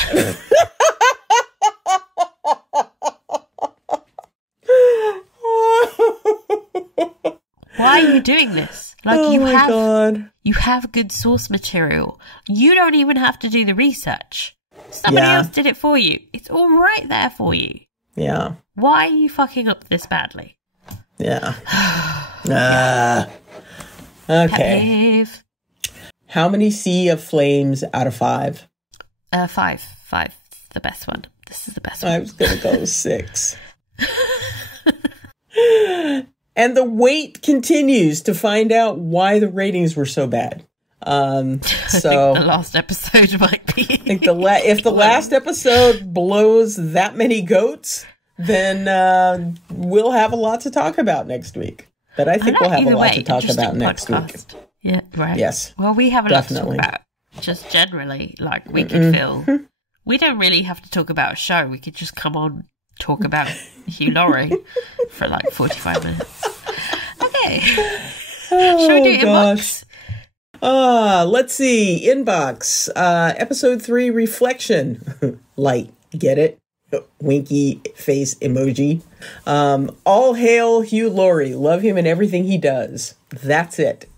Why are you doing this? Like, you have good source material. You don't even have to do the research. Somebody else did it for you. It's all right there for you. Yeah. Why are you fucking up this badly? Yeah. Okay. How many Sea of Flames out of 5? 5. 5. The best one. This is the best one. I was going to go 6. And the wait continues to find out why the ratings were so bad. I think the last episode might be. I think if the last episode blows that many goats, then we'll have a lot to talk about next week. But I think we'll have a lot to talk about next week. Yeah, right. Yes. Well, we have a lot to talk about. Just generally, like, we could feel. We don't really have to talk about a show. We could just come on, talk about Hugh Laurie for like 45 minutes. Okay. Shall we do inbox? Let's see. Inbox. Episode 3, Reflection. Light. Get it? Winky face emoji. All hail Hugh Laurie. Love him and everything he does. That's it.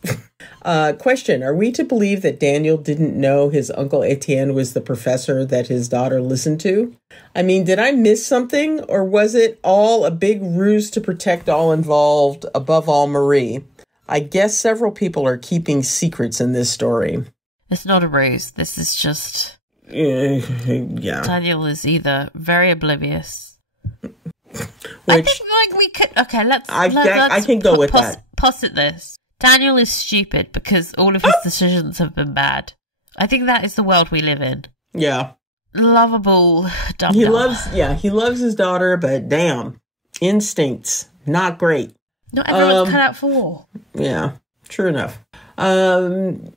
Question. Are we to believe that Daniel didn't know his Uncle Etienne was the professor that his daughter listened to? I mean, did I miss something? Or was it all a big ruse to protect all involved, above all Marie? I guess several people are keeping secrets in this story. It's not a ruse. This is just... yeah. Daniel is either very oblivious. I think, like, we could... Okay, let's I can go with that. Posit this. Daniel is stupid because all of his decisions have been bad. I think that is the world we live in. Yeah. Lovable dumb. He loves his daughter, but damn. Instincts. Not great. Not everyone's cut out for war. Yeah, true enough. The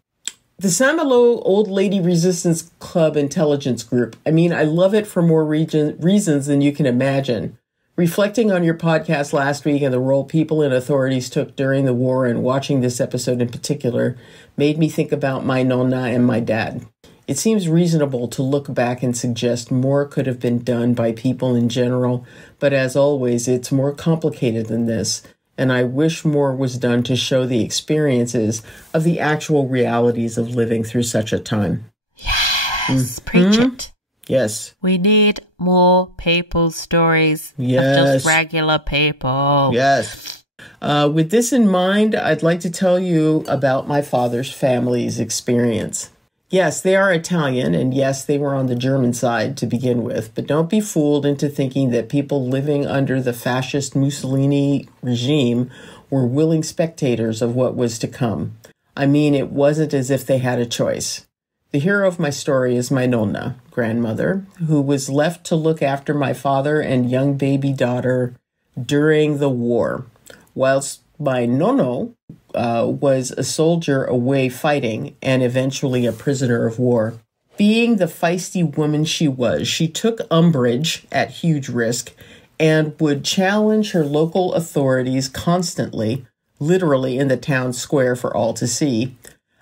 Saint-malo Old Lady Resistance Club Intelligence Group. I mean, I love it for more reasons than you can imagine. Reflecting on your podcast last week and the role people and authorities took during the war and watching this episode in particular made me think about my nonna and my dad. It seems reasonable to look back and suggest more could have been done by people in general, but as always, it's more complicated than this, and I wish more was done to show the experiences of the actual realities of living through such a time. Yes, preach it. Yes. We need more people's stories of just regular people. Yes. With this in mind, I'd like to tell you about my father's family's experience. Yes, they are Italian, and yes, they were on the German side to begin with, but don't be fooled into thinking that people living under the fascist Mussolini regime were willing spectators of what was to come. I mean, it wasn't as if they had a choice. The hero of my story is my nonna, grandmother, who was left to look after my father and young baby daughter during the war, whilst my nonno was a soldier away fighting and eventually a prisoner of war. Being the feisty woman she was, she took umbrage at huge risk and would challenge her local authorities constantly, literally in the town square for all to see,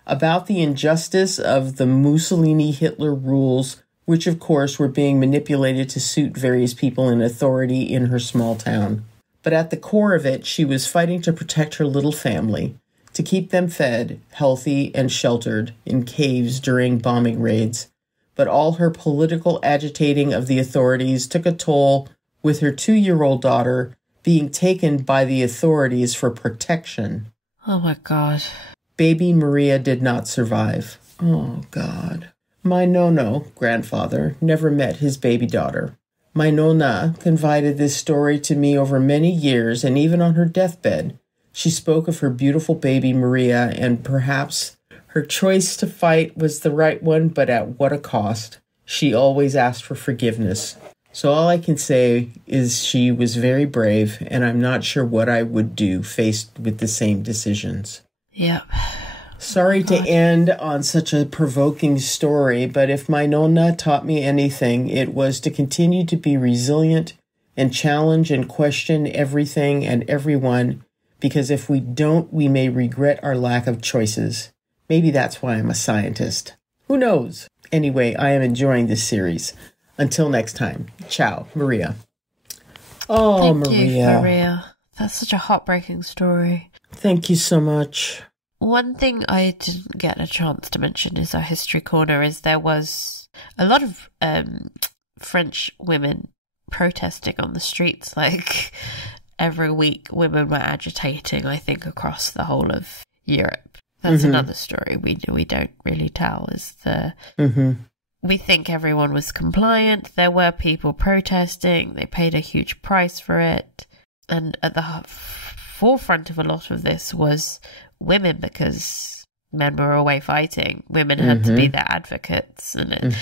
about the injustice of the Mussolini-Hitler rules, which of course were being manipulated to suit various people in authority in her small town. But at the core of it, she was fighting to protect her little family, to keep them fed, healthy, and sheltered in caves during bombing raids. But all her political agitating of the authorities took a toll, with her 2-year-old daughter being taken by the authorities for protection. Oh my God. Baby Maria did not survive. Oh God. My nono, grandfather, never met his baby daughter. My nonna confided this story to me over many years, and even on her deathbed, she spoke of her beautiful baby Maria, and perhaps her choice to fight was the right one, but at what a cost. She always asked for forgiveness. So all I can say is she was very brave, and I'm not sure what I would do faced with the same decisions. Yep. Sorry to end on such a provoking story, but if my nonna taught me anything, it was to continue to be resilient and challenge and question everything and everyone, because if we don't, we may regret our lack of choices. Maybe that's why I'm a scientist. Who knows? Anyway, I am enjoying this series. Until next time, ciao, Maria. Oh, Thank Maria. you, Maria. That's such a heartbreaking story. Thank you so much. One thing I didn't get a chance to mention is our history corner is there was a lot of French women protesting on the streets. Like every week women were agitating, I think, across the whole of Europe. That's another story we don't really tell is the... We think everyone was compliant. There were people protesting. They paid a huge price for it. And at the forefront of a lot of this was women, because men were away fighting. Women had to be their advocates. And,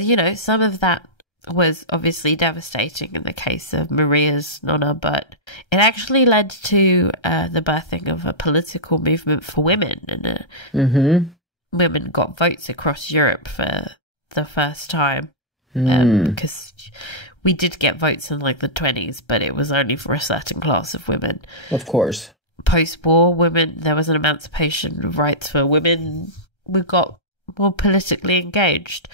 you know, some of that was obviously devastating in the case of Maria's nonna, but it actually led to the birthing of a political movement for women. And women got votes across Europe for the first time, because we did get votes in like the 1920s, but it was only for a certain class of women. Of course. Post-war women, there was an emancipation of rights for women. We got more politically engaged.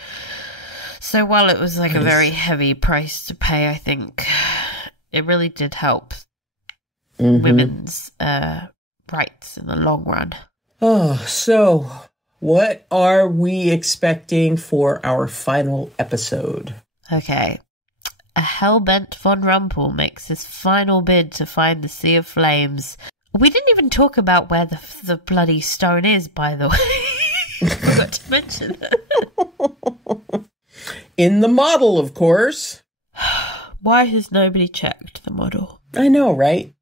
So while it was like a very heavy price to pay, I think it really did help women's rights in the long run. Oh, so what are we expecting for our final episode? Okay. A hell-bent Von Rumpel makes his final bid to find the Sea of Flames. We didn't even talk about where the bloody stone is, by the way. Forgot to mention that. In the model, of course. Why has nobody checked the model? I know, right?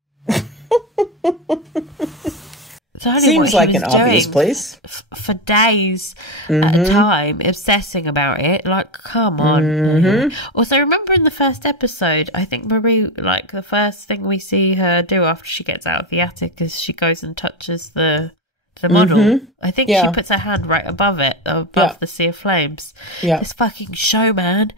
Seems like an obvious place. For days at a time, obsessing about it. Like, come on. Also, remember in the first episode, I think Marie, like, the first thing we see her do after she gets out of the attic is she goes and touches the model. I think she puts her hand right above it, above the Sea of Flames. Yeah. This fucking show, man.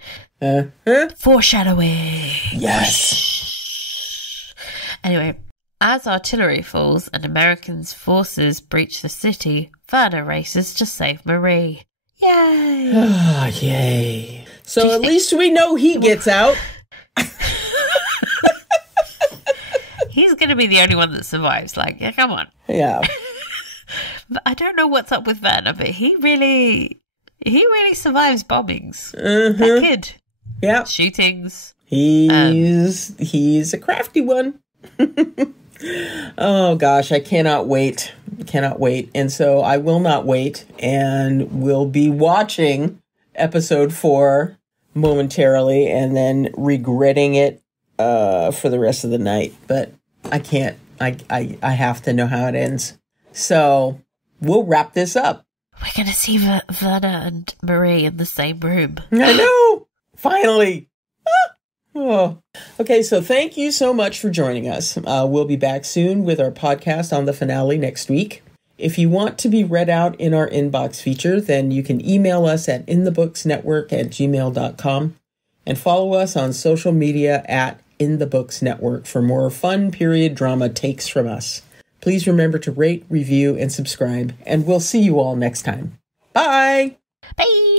Foreshadowing. Yes. Anyway. As artillery falls and Americans' forces breach the city, Werner races to save Marie. Yay! Ah, yay. So at least we know he gets out. He's going to be the only one that survives. Like, yeah, come on. Yeah. But I don't know what's up with Werner, but he really survives bombings. That kid. Yeah. Shootings. He's a crafty one. Oh gosh, I cannot wait. And so I will not wait, and we'll be watching episode 4 momentarily and then regretting it for the rest of the night. But I can't. I have to know how it ends. So we'll wrap this up. We're going to see Werner and Marie in the same room. I know! Finally! Oh. Okay, so thank you so much for joining us. We'll be back soon with our podcast on the finale next week. If you want to be read out in our inbox feature, then you can email us at inthebooksnetwork@gmail.com and follow us on social media at inthebooksnetwork for more fun period drama takes from us. Please remember to rate, review, and subscribe, and we'll see you all next time. Bye! Bye!